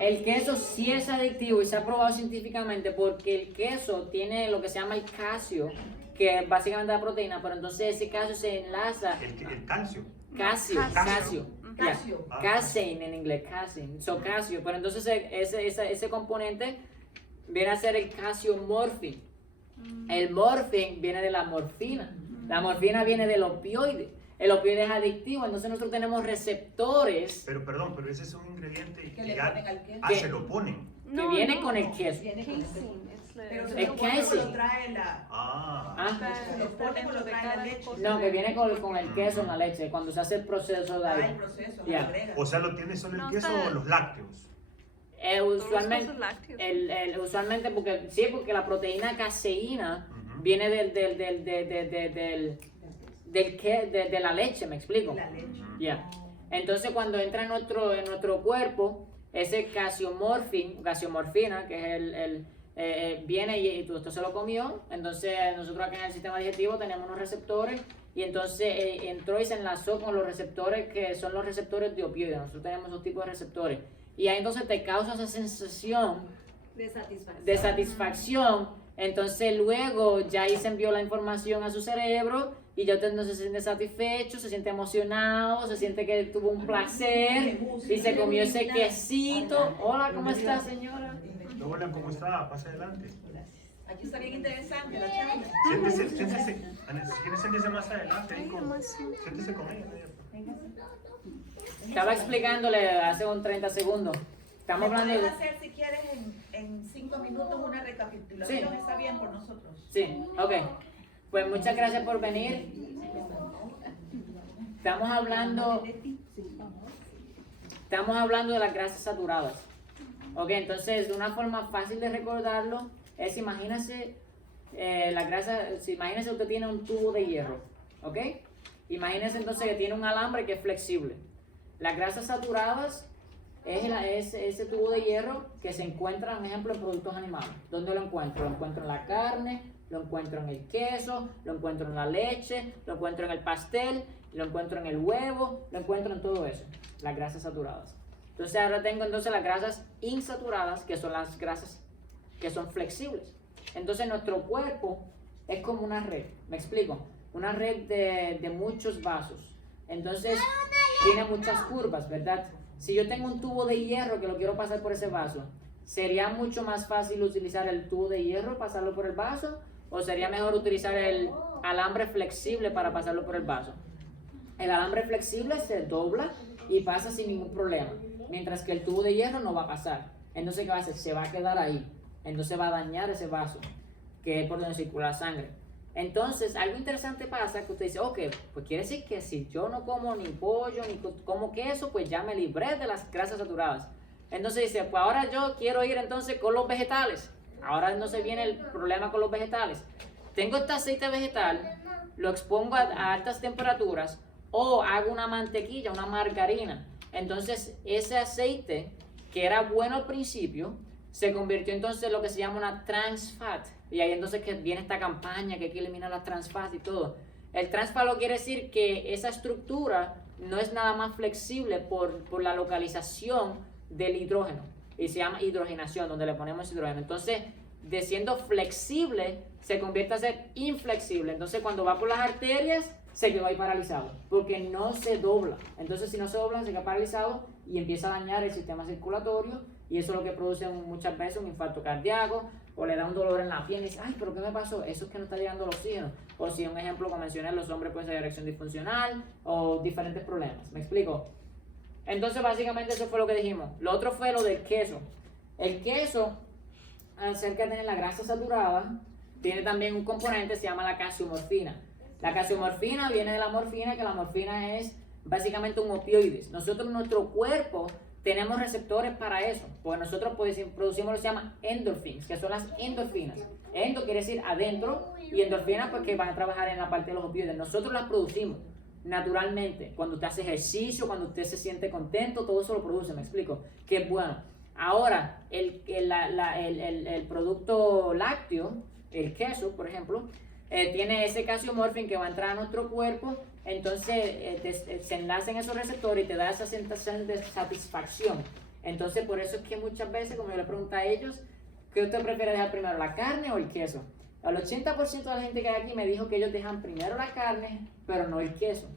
el queso sí es adictivo y se ha probado científicamente porque el queso tiene lo que se llama el calcio, que es básicamente la proteína, pero entonces ese calcio se enlaza, El calcio. calcio, Calcio. ya, Calcio. casein en inglés, casein, so calcio, pero entonces ese componente viene a ser el calcio morphine. El morphine viene de la morfina, la morfina viene del opioide. El opioide es adictivo, entonces nosotros tenemos receptores Pero perdón, pero ese es un ingrediente Que que le ya... ponen al queso. Ah, se lo ponen. que vienen con el queso. Viene con el queso. Casein, es la- Pero El se supone que queso. lo trae la... Ah. Ah, Se lo pone o lo trae la leche. no, que viene con el queso en la leche, cuando se hace el proceso de Ah, el ahí. proceso, Ya. lo agrega. O sea, ¿lo tiene solo el No, queso está- o los lácteos? todos los Usualmente, quesos lácteos. usualmente porque la proteína caseína Ujú. viene de la leche, ¿me explico? La leche. Ya. Entonces cuando entra en nuestro cuerpo, ese casiomorfina, que es viene y tú esto se lo comió, entonces nosotros acá en el sistema digestivo tenemos unos receptores y entonces entró y se enlazó con los receptores que son los receptores de opioides. Nosotros tenemos dos tipos de receptores y ahí entonces te causa esa sensación de satisfacción. Entonces luego ya ahí se envió la información a su cerebro y ya usted no se siente satisfecho, se siente emocionado, se siente que tuvo un placer y se comió ese quesito. Hola, ¿cómo está, señora? Hola, ¿cómo está? Pasa adelante. Aquí está bien interesante la charla. Siéntese, Ana, si quiere siéntese más adelante, siéntese con ella. Estaba explicándole hace un 30 segundos. Estamos hablando Puedes de... hacer si quieres en 5 minutos una recapitulación, Sí. está bien por nosotros. Sí, ok. Pues muchas gracias por venir. Estamos hablando de las grasas saturadas. Ok, entonces de una forma fácil de recordarlo es, imagínese la grasa, imagínese usted tiene un tubo de hierro, ok. Imagínese entonces que tiene un alambre que es flexible. Las grasas saturadas es ese tubo de hierro que se encuentra, por ejemplo, en productos animales. ¿Dónde lo encuentro? Lo encuentro en la carne, lo encuentro en el queso, lo encuentro en la leche, lo encuentro en el pastel, lo encuentro en el huevo, lo encuentro en todo eso, las grasas saturadas. Entonces ahora tengo entonces las grasas insaturadas, que son las grasas que son flexibles. Entonces nuestro cuerpo es como una red, ¿me explico? Una red de muchos vasos. Entonces tiene muchas curvas, ¿verdad? Si yo tengo un tubo de hierro que lo quiero pasar por ese vaso, ¿sería mucho más fácil utilizar el tubo de hierro y pasarlo por el vaso? ¿O sería mejor utilizar el alambre flexible para pasarlo por el vaso? El alambre flexible se dobla y pasa sin ningún problema, mientras que el tubo de hierro no va a pasar. Entonces, ¿qué va a hacer? Se va a quedar ahí. Entonces va a dañar ese vaso, que es por donde circula la sangre. Entonces, algo interesante pasa que usted dice, ok, pues quiere decir que si yo no como ni pollo, ni como queso, pues ya me libré de las grasas saturadas. Entonces dice, pues ahora yo quiero ir entonces con los vegetales. Ahora no se viene el problema con los vegetales. Tengo este aceite vegetal, lo expongo a altas temperaturas o hago una mantequilla, una margarina. Entonces ese aceite que era bueno al principio se convirtió entonces en lo que se llama una trans fat. Y ahí entonces que viene esta campaña que hay que eliminar las trans fat y todo. El trans fat lo quiere decir que esa estructura no es nada más flexible por la localización del hidrógeno. Y se llama hidrogenación, donde le ponemos hidrógeno. Entonces, de siendo flexible, se convierte a ser inflexible. Entonces, cuando va por las arterias, se quedó ahí paralizado, porque no se dobla. Entonces, si no se dobla, se queda paralizado y empieza a dañar el sistema circulatorio. Y eso es lo que produce muchas veces un infarto cardíaco, o le da un dolor en la piel y dice, ay, pero ¿qué me pasó? Eso es que no está llegando el oxígeno. O si un ejemplo, como mencioné, los hombres pueden ser erección disfuncional o diferentes problemas. ¿Me explico? Entonces, básicamente eso fue lo que dijimos. Lo otro fue lo del queso. El queso, al ser que tiene la grasa saturada, tiene también un componente que se llama la casiomorfina. La casiomorfina viene de la morfina, que la morfina es básicamente un opioide. Nosotros en nuestro cuerpo tenemos receptores para eso, porque nosotros producimos lo que se llama endorphins, que son las endorfinas. Endo quiere decir adentro y endorfinas porque van a trabajar en la parte de los opioides. Nosotros las producimos naturalmente. Cuando usted hace ejercicio, cuando usted se siente contento, todo eso lo produce, me explico, que es bueno. Ahora, el producto lácteo, el queso, por ejemplo, tiene ese casiomorfin que va a entrar a nuestro cuerpo, entonces se enlazan esos receptores y te da esa sensación de satisfacción. Entonces, por eso es que muchas veces, como yo le pregunto a ellos, ¿qué usted prefiere dejar primero, la carne o el queso? El 80% de la gente que hay aquí me dijo que ellos dejan primero la carne, pero no el queso.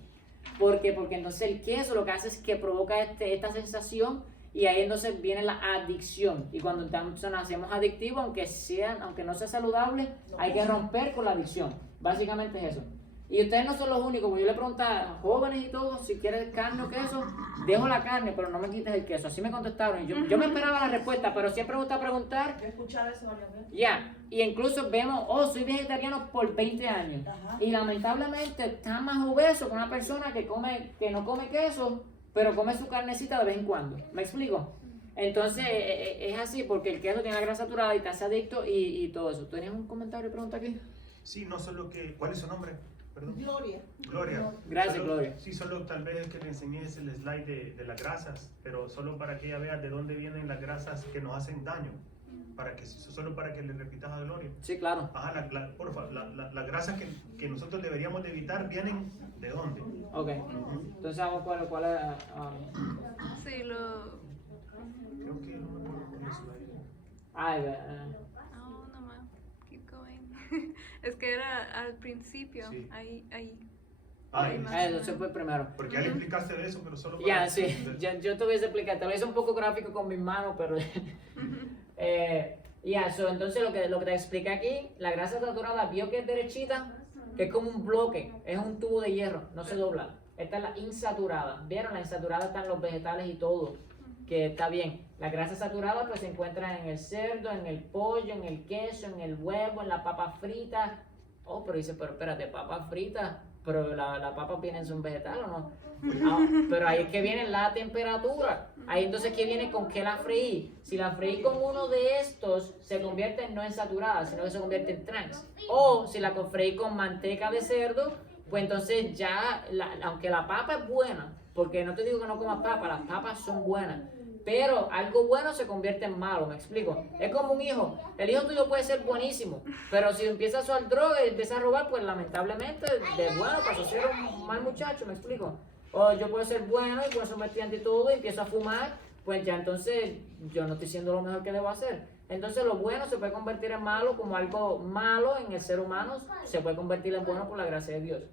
¿Por qué? Porque entonces el queso lo que hace es que provoca esta sensación y ahí entonces viene la adicción. Y cuando entonces nos hacemos adictivos, aunque no sea saludable, hay que romper con la adicción. Básicamente es eso. Y ustedes no son los únicos, porque yo le pregunto a jóvenes y todos, si quieres carne o queso, dejo la carne, pero no me quites el queso. Así me contestaron. Yo me esperaba la respuesta, pero siempre me gusta preguntar. Yo he escuchado eso varias veces. Ya, y incluso vemos, soy vegetariano por 20 años. Ajá. Y lamentablemente está más obeso que una persona que no come queso, pero come su carnecita de vez en cuando. ¿Me explico? Entonces, es así, porque el queso tiene la grasa saturada y te hace adicto y todo eso. ¿Tenías un comentario y pregunta aquí? Sí, no solo que... ¿Cuál es su nombre? Perdón. Gloria. Gloria. Gracias, Solo- Gloria. Sí, solo tal vez que le enseñes el slide de las grasas, pero solo para que ella vea de dónde vienen las grasas que nos hacen daño. Solo para que le repitas a Gloria. Sí, claro. Ajá, porfa, las grasas que nosotros deberíamos de evitar vienen de dónde. Ok. Entonces vamos cuál es. Sí, lo... Creo que no me acuerdo con eso. Oh, no más. Keep going. Es que era al principio. Sí. Ahí. Ay, Eso fue primero. porque ya le explicaste de eso, pero solo para... Ya, sí, yo te voy a explicar, te lo hice un poco gráfico con mis manos, pero... entonces lo que te expliqué aquí, la grasa saturada, vio que es derechita, que es como un bloque, es un tubo de hierro, no se dobla. Esta es la insaturada, ¿vieron? La insaturada está en los vegetales y todo, que está bien. La grasa saturada pues se encuentra en el cerdo, en el pollo, en el queso, en el huevo, en la papa frita. Oh, pero dice, pero espérate, papa frita, pero la papa viene en un vegetal o no. Pero ahí es que viene la temperatura. Ahí entonces que viene con qué la freí. Si la freí con uno de estos, se convierte no en saturada, sino que se convierte en trans. O si la freí con manteca de cerdo, pues entonces ya, aunque la papa es buena, porque no te digo que no comas papa, las papas son buenas. Pero algo bueno se convierte en malo, ¿me explico? Es como un hijo. El hijo tuyo puede ser buenísimo, pero si empieza a usar droga y empieza a robar, pues lamentablemente de bueno pasó a ser un mal muchacho, ¿me explico? O yo puedo ser bueno y puedo someter ante todo y empiezo a fumar, pues ya entonces yo no estoy siendo lo mejor que debo hacer. Entonces lo bueno se puede convertir en malo, como algo malo en el ser humano se puede convertir en bueno por la gracia de Dios.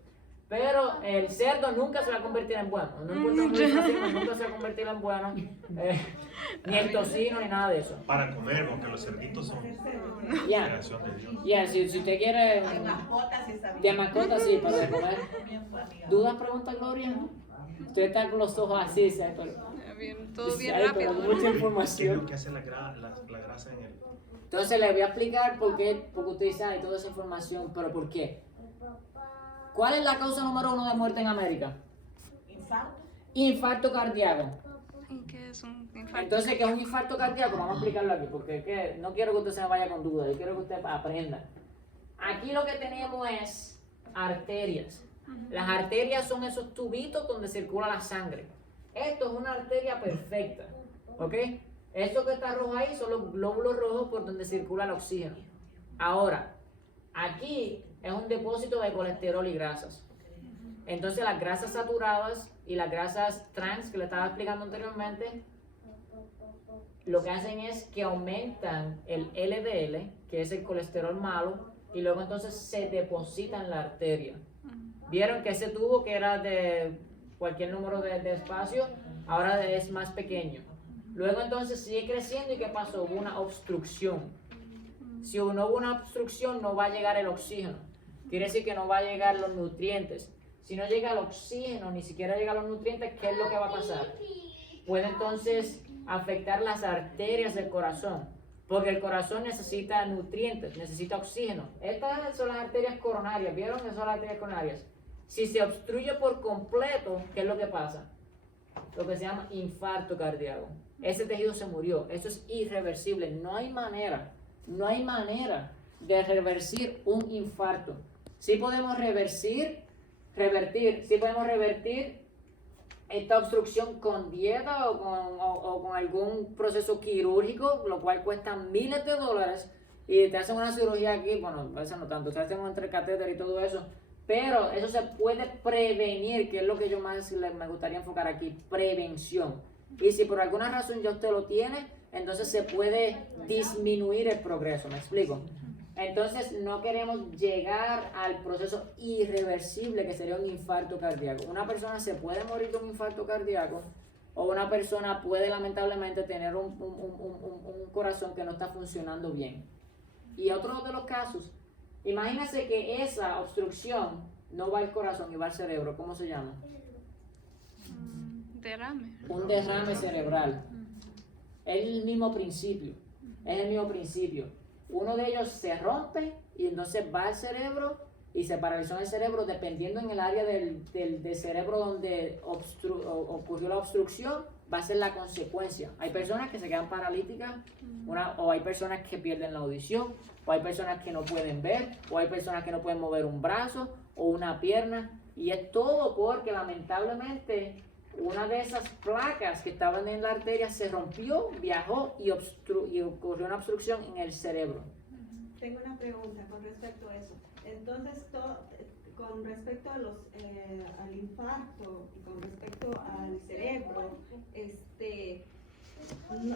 Pero el cerdo nunca se va a convertir en bueno. No importa cómo lo hacemos, nunca se va a convertir en bueno. Ni el tocino, ni nada de eso. Para comer, porque los cerditos son Ya, creación de Dios. si usted quiere De mascotas sí sabía. de mascota, sí, para de comer. Bien, pues, amiga. ¿Dudas, pregunta Gloria? Usted está con los ojos así, ¿sabes? Todo bien Ay, rápido. pero mucha ¿no? ¿Qué es lo información. que hace la grasa en el...? Entonces le voy a explicar por qué, porque usted sabe toda esa información, pero ¿por qué? ¿Cuál es la causa número 1 de muerte en América? Infarto. Infarto cardíaco. ¿Y qué es un infarto? Entonces, ¿qué es un infarto cardíaco? Vamos a explicarlo aquí, porque es que no quiero que usted se me vaya con dudas, yo quiero que usted aprenda. Aquí lo que tenemos es arterias. Las arterias son esos tubitos donde circula la sangre. Esto es una arteria perfecta, ¿ok? Esto que está rojo ahí son los glóbulos rojos por donde circula el oxígeno. Ahora, aquí es un depósito de colesterol y grasas. Entonces las grasas saturadas y las grasas trans que le estaba explicando anteriormente, lo que hacen es que aumentan el LDL, que es el colesterol malo, y luego entonces se deposita en la arteria. Vieron que ese tubo que era de cualquier número de espacio, ahora es más pequeño. Luego entonces sigue creciendo y ¿qué pasó? Hubo una obstrucción. Si no hubo una obstrucción, no va a llegar el oxígeno. Quiere decir que no va a llegar los nutrientes. Si no llega el oxígeno, ni siquiera llegan los nutrientes, ¿qué es lo que va a pasar? Puede entonces afectar las arterias del corazón, porque el corazón necesita nutrientes, necesita oxígeno. Estas son las arterias coronarias, ¿vieron? Esas son las arterias coronarias. Si se obstruye por completo, ¿qué es lo que pasa? Lo que se llama infarto cardíaco. Ese tejido se murió, eso es irreversible, no hay manera de reversir un infarto. Sí podemos revertir esta obstrucción con dieta o con algún proceso quirúrgico, lo cual cuesta miles de dólares, y te hacen una cirugía aquí, bueno, a veces no tanto, te hacen un entrecatéter y todo eso, pero eso se puede prevenir, que es lo que yo más me gustaría enfocar aquí, prevención. Y si por alguna razón ya usted lo tiene, entonces se puede disminuir el progreso, ¿me explico? Entonces no queremos llegar al proceso irreversible que sería un infarto cardíaco. Una persona se puede morir de un infarto cardíaco, o una persona puede lamentablemente tener un corazón que no está funcionando bien. Y otro de los casos, imagínense que esa obstrucción no va al corazón y va al cerebro. ¿Cómo se llama? Derrame. Un derrame cerebral. Es el mismo principio. Uno de ellos se rompe y entonces va al cerebro y se paralizó el cerebro, dependiendo en el área del cerebro donde ocurrió la obstrucción, va a ser la consecuencia. Hay personas que se quedan paralíticas, o hay personas que pierden la audición, o hay personas que no pueden ver, o hay personas que no pueden mover un brazo o una pierna, y es todo porque lamentablemente una de esas placas que estaban en la arteria se rompió, viajó y ocurrió una obstrucción en el cerebro. Tengo una pregunta con respecto a eso. Entonces, con respecto a al infarto y con respecto al cerebro,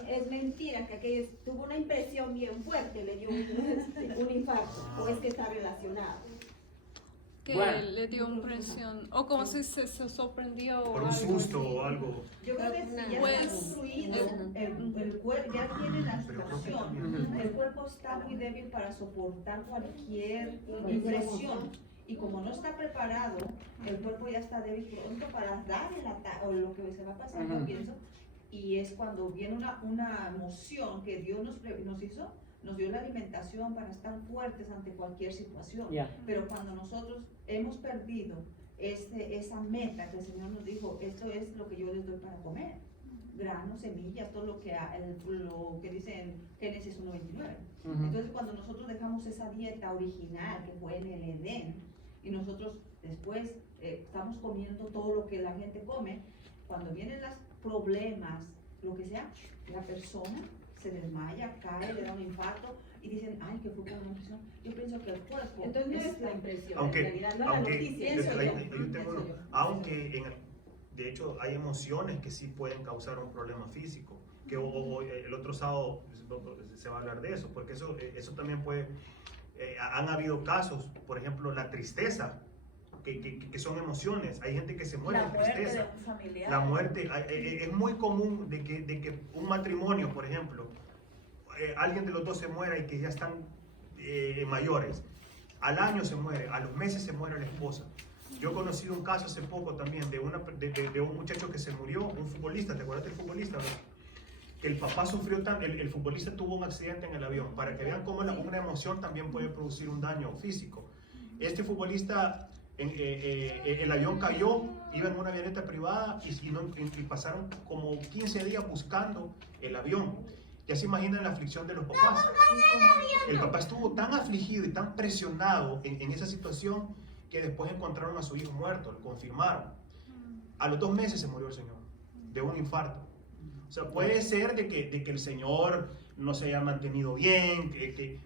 es mentira que aquello tuvo una impresión bien fuerte, le dio un infarto, o es que está relacionado. Que Bueno. le dio impresión, o como si se sorprendió o Por un algo susto así. o algo. Yo creo que si ya Pues, está construido, el cuerpo ya tiene la situación, el cuerpo está muy débil para soportar cualquier impresión. Y como no está preparado, el cuerpo ya está débil pronto para dar el ataque, o lo que se va a pasar, yo pienso. Y es cuando viene una emoción que Dios nos hizo, nos dio la alimentación para estar fuertes ante cualquier situación. Ya. Pero cuando nosotros hemos perdido esa meta que el Señor nos dijo, esto es lo que yo les doy para comer, granos, semillas, todo lo que dice en Génesis 1:29. Entonces cuando nosotros dejamos esa dieta original que fue en el Edén, y nosotros después estamos comiendo todo lo que la gente come, cuando vienen los problemas, lo que sea, la persona se desmaya, cae, le da un infarto y dicen, ay, que fue por una impresión. Yo pienso que el cuerpo Entonces no es la impresión, Aunque- en realidad, no la aunque- noticia. Ahí pienso yo, tengo pienso uno. yo. Aunque de hecho hay emociones que sí pueden causar un problema físico, que el otro sábado se va a hablar de eso, porque eso también puede, han habido casos, por ejemplo, la tristeza, que son emociones. Hay gente que se muere La de muerte tristeza. de un familiar. La muerte, es muy común de que un matrimonio, por ejemplo, alguien de los dos se muera y que ya están mayores. Al año se muere, a los meses se muere la esposa. Yo he conocido un caso hace poco también de un muchacho que se murió, un futbolista, ¿te acuerdas del futbolista? Que el papá sufrió el futbolista tuvo un accidente en el avión, para que vean cómo una emoción también puede producir un daño físico. Este futbolista, el avión cayó, iba en una avioneta privada y pasaron como 15 días buscando el avión. Ya se imaginan la aflicción de los papás. El papá estuvo tan afligido y tan presionado en esa situación que después encontraron a su hijo muerto, lo confirmaron. A los 2 meses se murió el señor, de un infarto. O sea, puede ser de que el señor no se haya mantenido bien,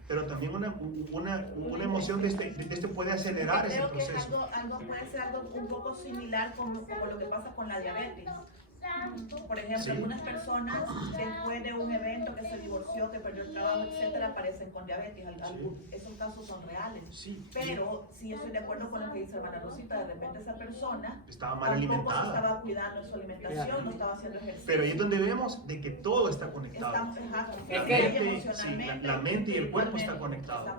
pero también una emoción de este puede acelerar ese Creo que es proceso. algo puede ser algo un poco similar como lo que pasa con la diabetes. Por ejemplo, Sí. algunas personas después de un evento que se divorció, que perdió el trabajo, etcétera, aparecen con diabetes. Esos casos son reales. Sí. Pero sí estoy de acuerdo con lo que dice hermana Rosita, de repente esa persona Estaba mal tampoco se alimentada. estaba cuidando de su alimentación, no estaba haciendo ejercicio. Pero ahí es donde vemos de que todo está conectado. Estamos, Es La que- mente, sí, la mente y el cuerpo están conectados.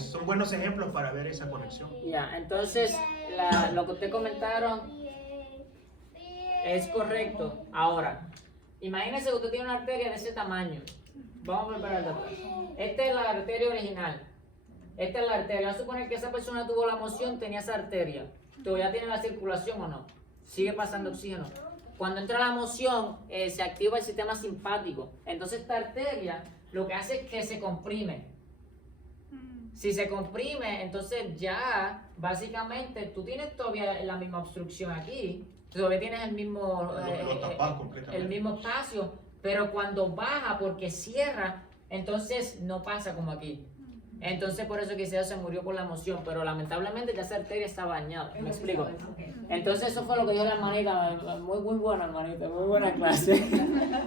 Son buenos ejemplos para ver esa conexión. Ya, entonces lo que ustedes comentaron es correcto. Ahora, imagínense que usted tiene una arteria de ese tamaño. Vamos a preparar de atrás. Esta es la arteria original. Esta es la arteria. Vamos a suponer que esa persona tuvo la moción, tenía esa arteria. ¿Todavía tiene la circulación o no? Sigue pasando oxígeno. Cuando entra la moción, se activa el sistema simpático. Entonces esta arteria lo que hace es que se comprime. Si se comprime, entonces ya básicamente tú tienes todavía la misma obstrucción aquí, todavía tienes el mismo, Lo tapas completamente. el mismo espacio, pero cuando baja porque cierra, entonces no pasa como aquí. Entonces por eso quizás se murió por la emoción, pero lamentablemente ya esa arteria está bañada. ¿Me explico? Entonces eso fue lo que dijo la hermanita, muy buena hermanita, muy buena clase.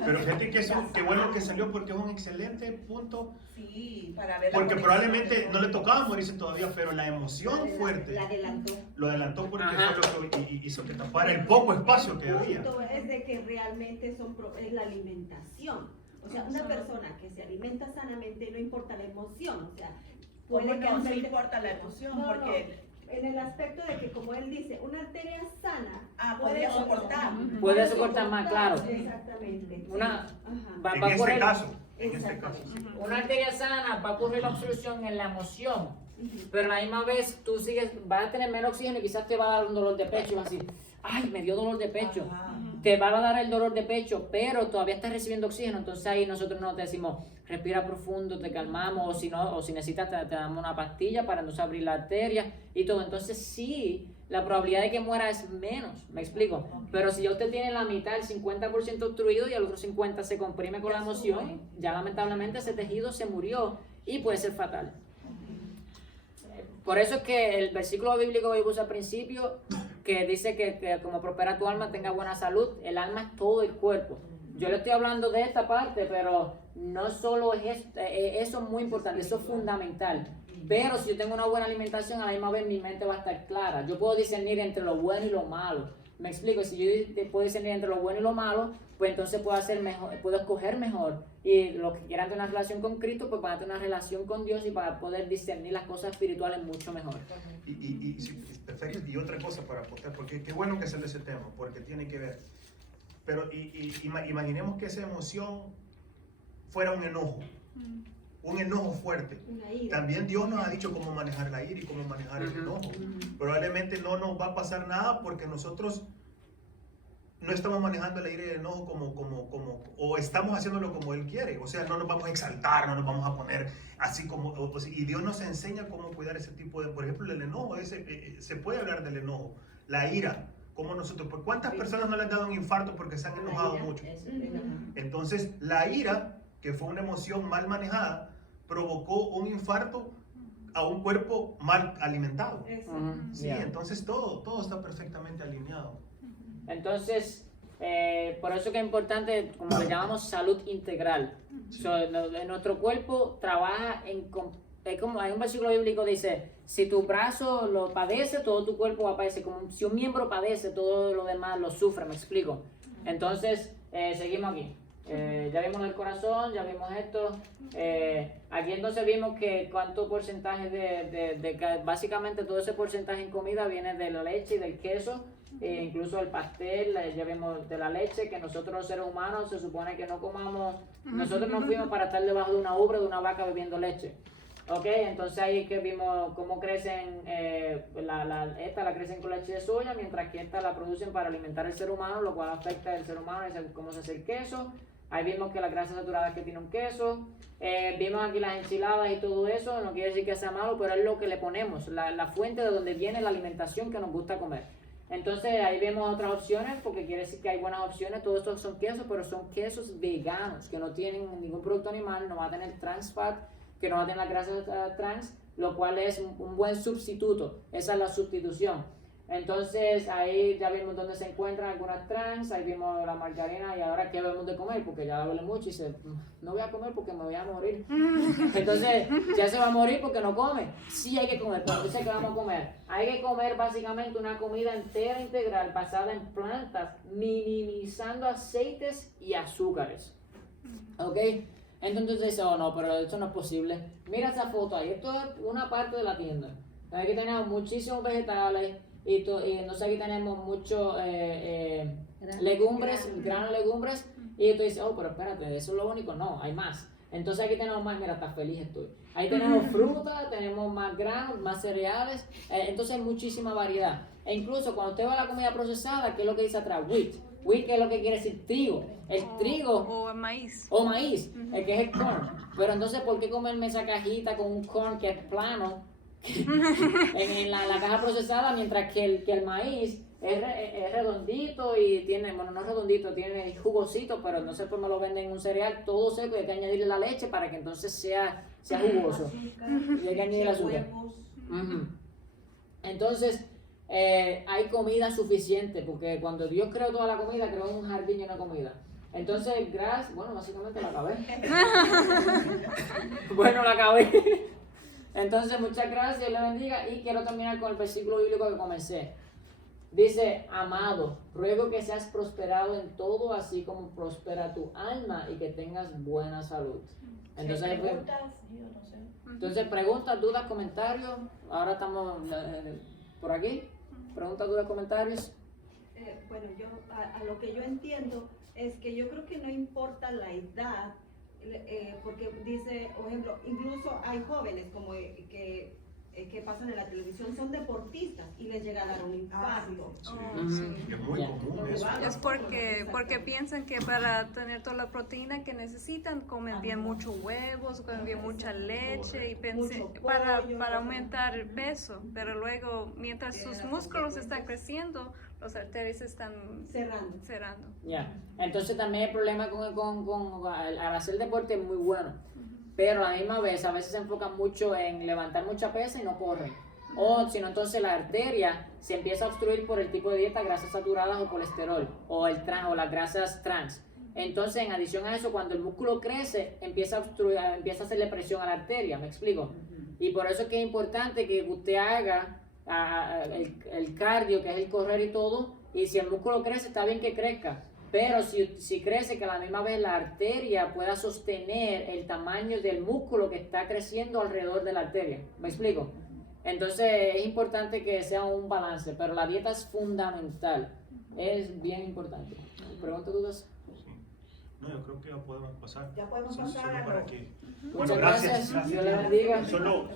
Pero fíjate que qué bueno que salió porque es un excelente punto. Sí, para ver la Porque conexión. probablemente no le tocaba morirse todavía, pero la emoción fuerte La adelantó. lo adelantó porque Ajá. fue lo que hizo que tapara el poco espacio que El había. punto es de que realmente es la alimentación. O sea, una persona que se alimenta sanamente, no importa la emoción, o sea, ¿Cómo puede no? Sí causarte- importa la emoción, No, porque en el aspecto de que, como él dice, una arteria sana podría soportar. Puede soportar más, claro. Exactamente. Una- Ajá. Va En a este ocurrir- caso, en este caso. sí. Una arteria sana va a ocurrir la obstrucción en la emoción, Ujú. pero a la misma vez tú vas a tener menos oxígeno y quizás te va a dar un dolor de pecho así. ay, me dio dolor de pecho. Ajá. Te va a dar el dolor de pecho, pero todavía estás recibiendo oxígeno, entonces ahí nosotros no te decimos, respira profundo, te calmamos, o si no, o si necesitas te damos una pastilla para entonces abrir la arteria y todo. Entonces sí, la probabilidad de que muera es menos, ¿me explico? Pero si ya usted tiene la mitad, el 50% obstruido y el otro 50% se comprime con la emoción, ya lamentablemente ese tejido se murió y puede ser fatal. Por eso es que el versículo bíblico que yo puse al principio, que dice que como prospera tu alma, tenga buena salud, el alma es todo el cuerpo. Yo le estoy hablando de esta parte, pero no solo es esto, eso es muy importante, eso es fundamental. Pero si yo tengo una buena alimentación, a la misma vez mi mente va a estar clara. Yo puedo discernir entre lo bueno y lo malo. Me explico, si yo puedo discernir entre lo bueno y lo malo, pues entonces puedo hacer mejor, puedo escoger mejor. Y los que quieran tener una relación con Cristo, pues van a tener una relación con Dios y para poder discernir las cosas espirituales mucho mejor. Sí, perfecto. Y otra cosa para aportar, porque qué bueno que sale ese tema, porque tiene que ver. Pero imaginemos que esa emoción fuera un enojo fuerte. Una ira. También Dios nos ha dicho cómo manejar la ira y cómo manejar el enojo. Probablemente no nos va a pasar nada porque nosotros no estamos manejando la ira y el enojo o estamos haciéndolo como Él quiere. O sea, no nos vamos a exaltar, no nos vamos a poner así como... y Dios nos enseña cómo cuidar ese tipo de... Por ejemplo, el enojo, se puede hablar del enojo, la ira. Como nosotros, ¿por cuántas personas no le han dado un infarto porque se han enojado mucho? Entonces, la ira, que fue una emoción mal manejada, provocó un infarto a un cuerpo mal alimentado. Sí, Yeah. entonces todo está perfectamente alineado. Entonces, por eso que es importante, como le llamamos, salud integral. Nuestro cuerpo trabaja como hay un versículo bíblico que dice, si tu brazo lo padece, todo tu cuerpo va a padecer. Como si un miembro padece, todo lo demás lo sufre, me explico. Entonces, seguimos aquí. Ya vimos el corazón, ya vimos esto. Aquí entonces vimos que cuánto porcentaje básicamente todo ese porcentaje en comida viene de la leche y del queso. Incluso el pastel, ya vimos de la leche, que nosotros los seres humanos se supone que no comamos, nosotros no fuimos para estar debajo de una ubre de una vaca bebiendo leche. Ok, entonces ahí que vimos cómo crecen, esta la crecen con leche de soya, mientras que esta la producen para alimentar al ser humano, lo cual afecta al ser humano y cómo se hace el queso. Ahí vimos que las grasas saturadas que tiene un queso, vimos aquí las enchiladas y todo eso, no quiere decir que sea malo, pero es lo que le ponemos, la fuente de donde viene la alimentación que nos gusta comer. Entonces ahí vemos otras opciones, porque quiere decir que hay buenas opciones, todos estos son quesos, pero son quesos veganos, que no tienen ningún producto animal, no va a tener trans fat, que no va a tener las grasas trans, lo cual es un buen sustituto, esa es la sustitución. Entonces ahí ya vimos dónde se encuentran algunas trans, ahí vimos la margarina y ahora qué debemos de comer, porque ya duele mucho y dice, no voy a comer porque me voy a morir. Entonces ya se va a morir porque no come. Sí hay que comer, pero entonces ¿qué vamos a comer? Hay que comer básicamente una comida entera integral basada en plantas, minimizando aceites y azúcares. ¿Ok? Entonces dice, oh no, pero eso no es posible. Mira esa foto ahí, esto es una parte de la tienda. Aquí tenemos muchísimos vegetales y entonces aquí tenemos muchos legumbres, granos legumbres. Y tú dices, oh, pero espérate, eso es lo único. No, hay más. Entonces aquí tenemos más, mira, está feliz estoy. Ahí tenemos fruta, tenemos más granos, más cereales. Entonces hay muchísima variedad. E incluso cuando usted va a la comida procesada, ¿qué es lo que dice atrás? Wheat. Wheat, que es lo que quiere decir trigo. El trigo. O maíz. O maíz, que es el corn. Pero entonces, ¿por qué comerme esa cajita con un corn que es plano en la caja procesada, mientras que el maíz es redondito y tiene, bueno, no es redondito, tiene jugosito, pero entonces pues me lo venden en un cereal todo seco y hay que añadirle la leche para que entonces sea jugoso. Y hay que añadir azúcar. Entonces, hay comida suficiente, porque cuando Dios creó toda la comida, creó un jardín lleno de comida. Entonces, bueno, básicamente la acabé. Bueno, la acabé. Entonces, muchas gracias, Dios le bendiga. Y quiero terminar con el versículo bíblico que comencé. Dice, amado, ruego que seas prosperado en todo, así como prospera tu alma y que tengas buena salud. Entonces, preguntas, yo no sé. Entonces, preguntas, dudas, comentarios. Ahora estamos por aquí. Preguntas, dudas, comentarios. Bueno, yo a lo que yo entiendo es que yo creo que no importa la edad, porque dice, por ejemplo, incluso hay jóvenes como que que pasan en la televisión son deportistas y les llega a dar un infarto. Sí. Oh, sí. Y es muy Ya. común eso. Es porque piensan que para tener toda la proteína que necesitan comen bien muchos huevos, comen bien mucha leche y Mucho para pollo. aumentar el peso, pero luego mientras sus músculos están creciendo, los arterias están cerrando. Ya. Entonces también el problema al hacer deporte es muy bueno, pero a la misma vez a veces se enfocan mucho en levantar mucha pesa y no corren. O si no, entonces la arteria se empieza a obstruir por el tipo de dieta, grasas saturadas o colesterol, o las grasas trans. Entonces, en adición a eso, cuando el músculo crece, empieza a obstruir, empieza a hacerle presión a la arteria, ¿me explico? Y por eso es que es importante que usted haga el cardio, que es el correr y todo, y si el músculo crece, está bien que crezca, pero si crece, que a la misma vez la arteria pueda sostener el tamaño del músculo que está creciendo alrededor de la arteria, ¿me explico? Entonces es importante que sea un balance, pero la dieta es fundamental, es bien importante. ¿Preguntas, dudas? Sí. No, yo creo que ya podemos pasar. Ya podemos Sí, pasar solo a para lo- que Muchas gracias. gracias. Dios les bendiga. Solo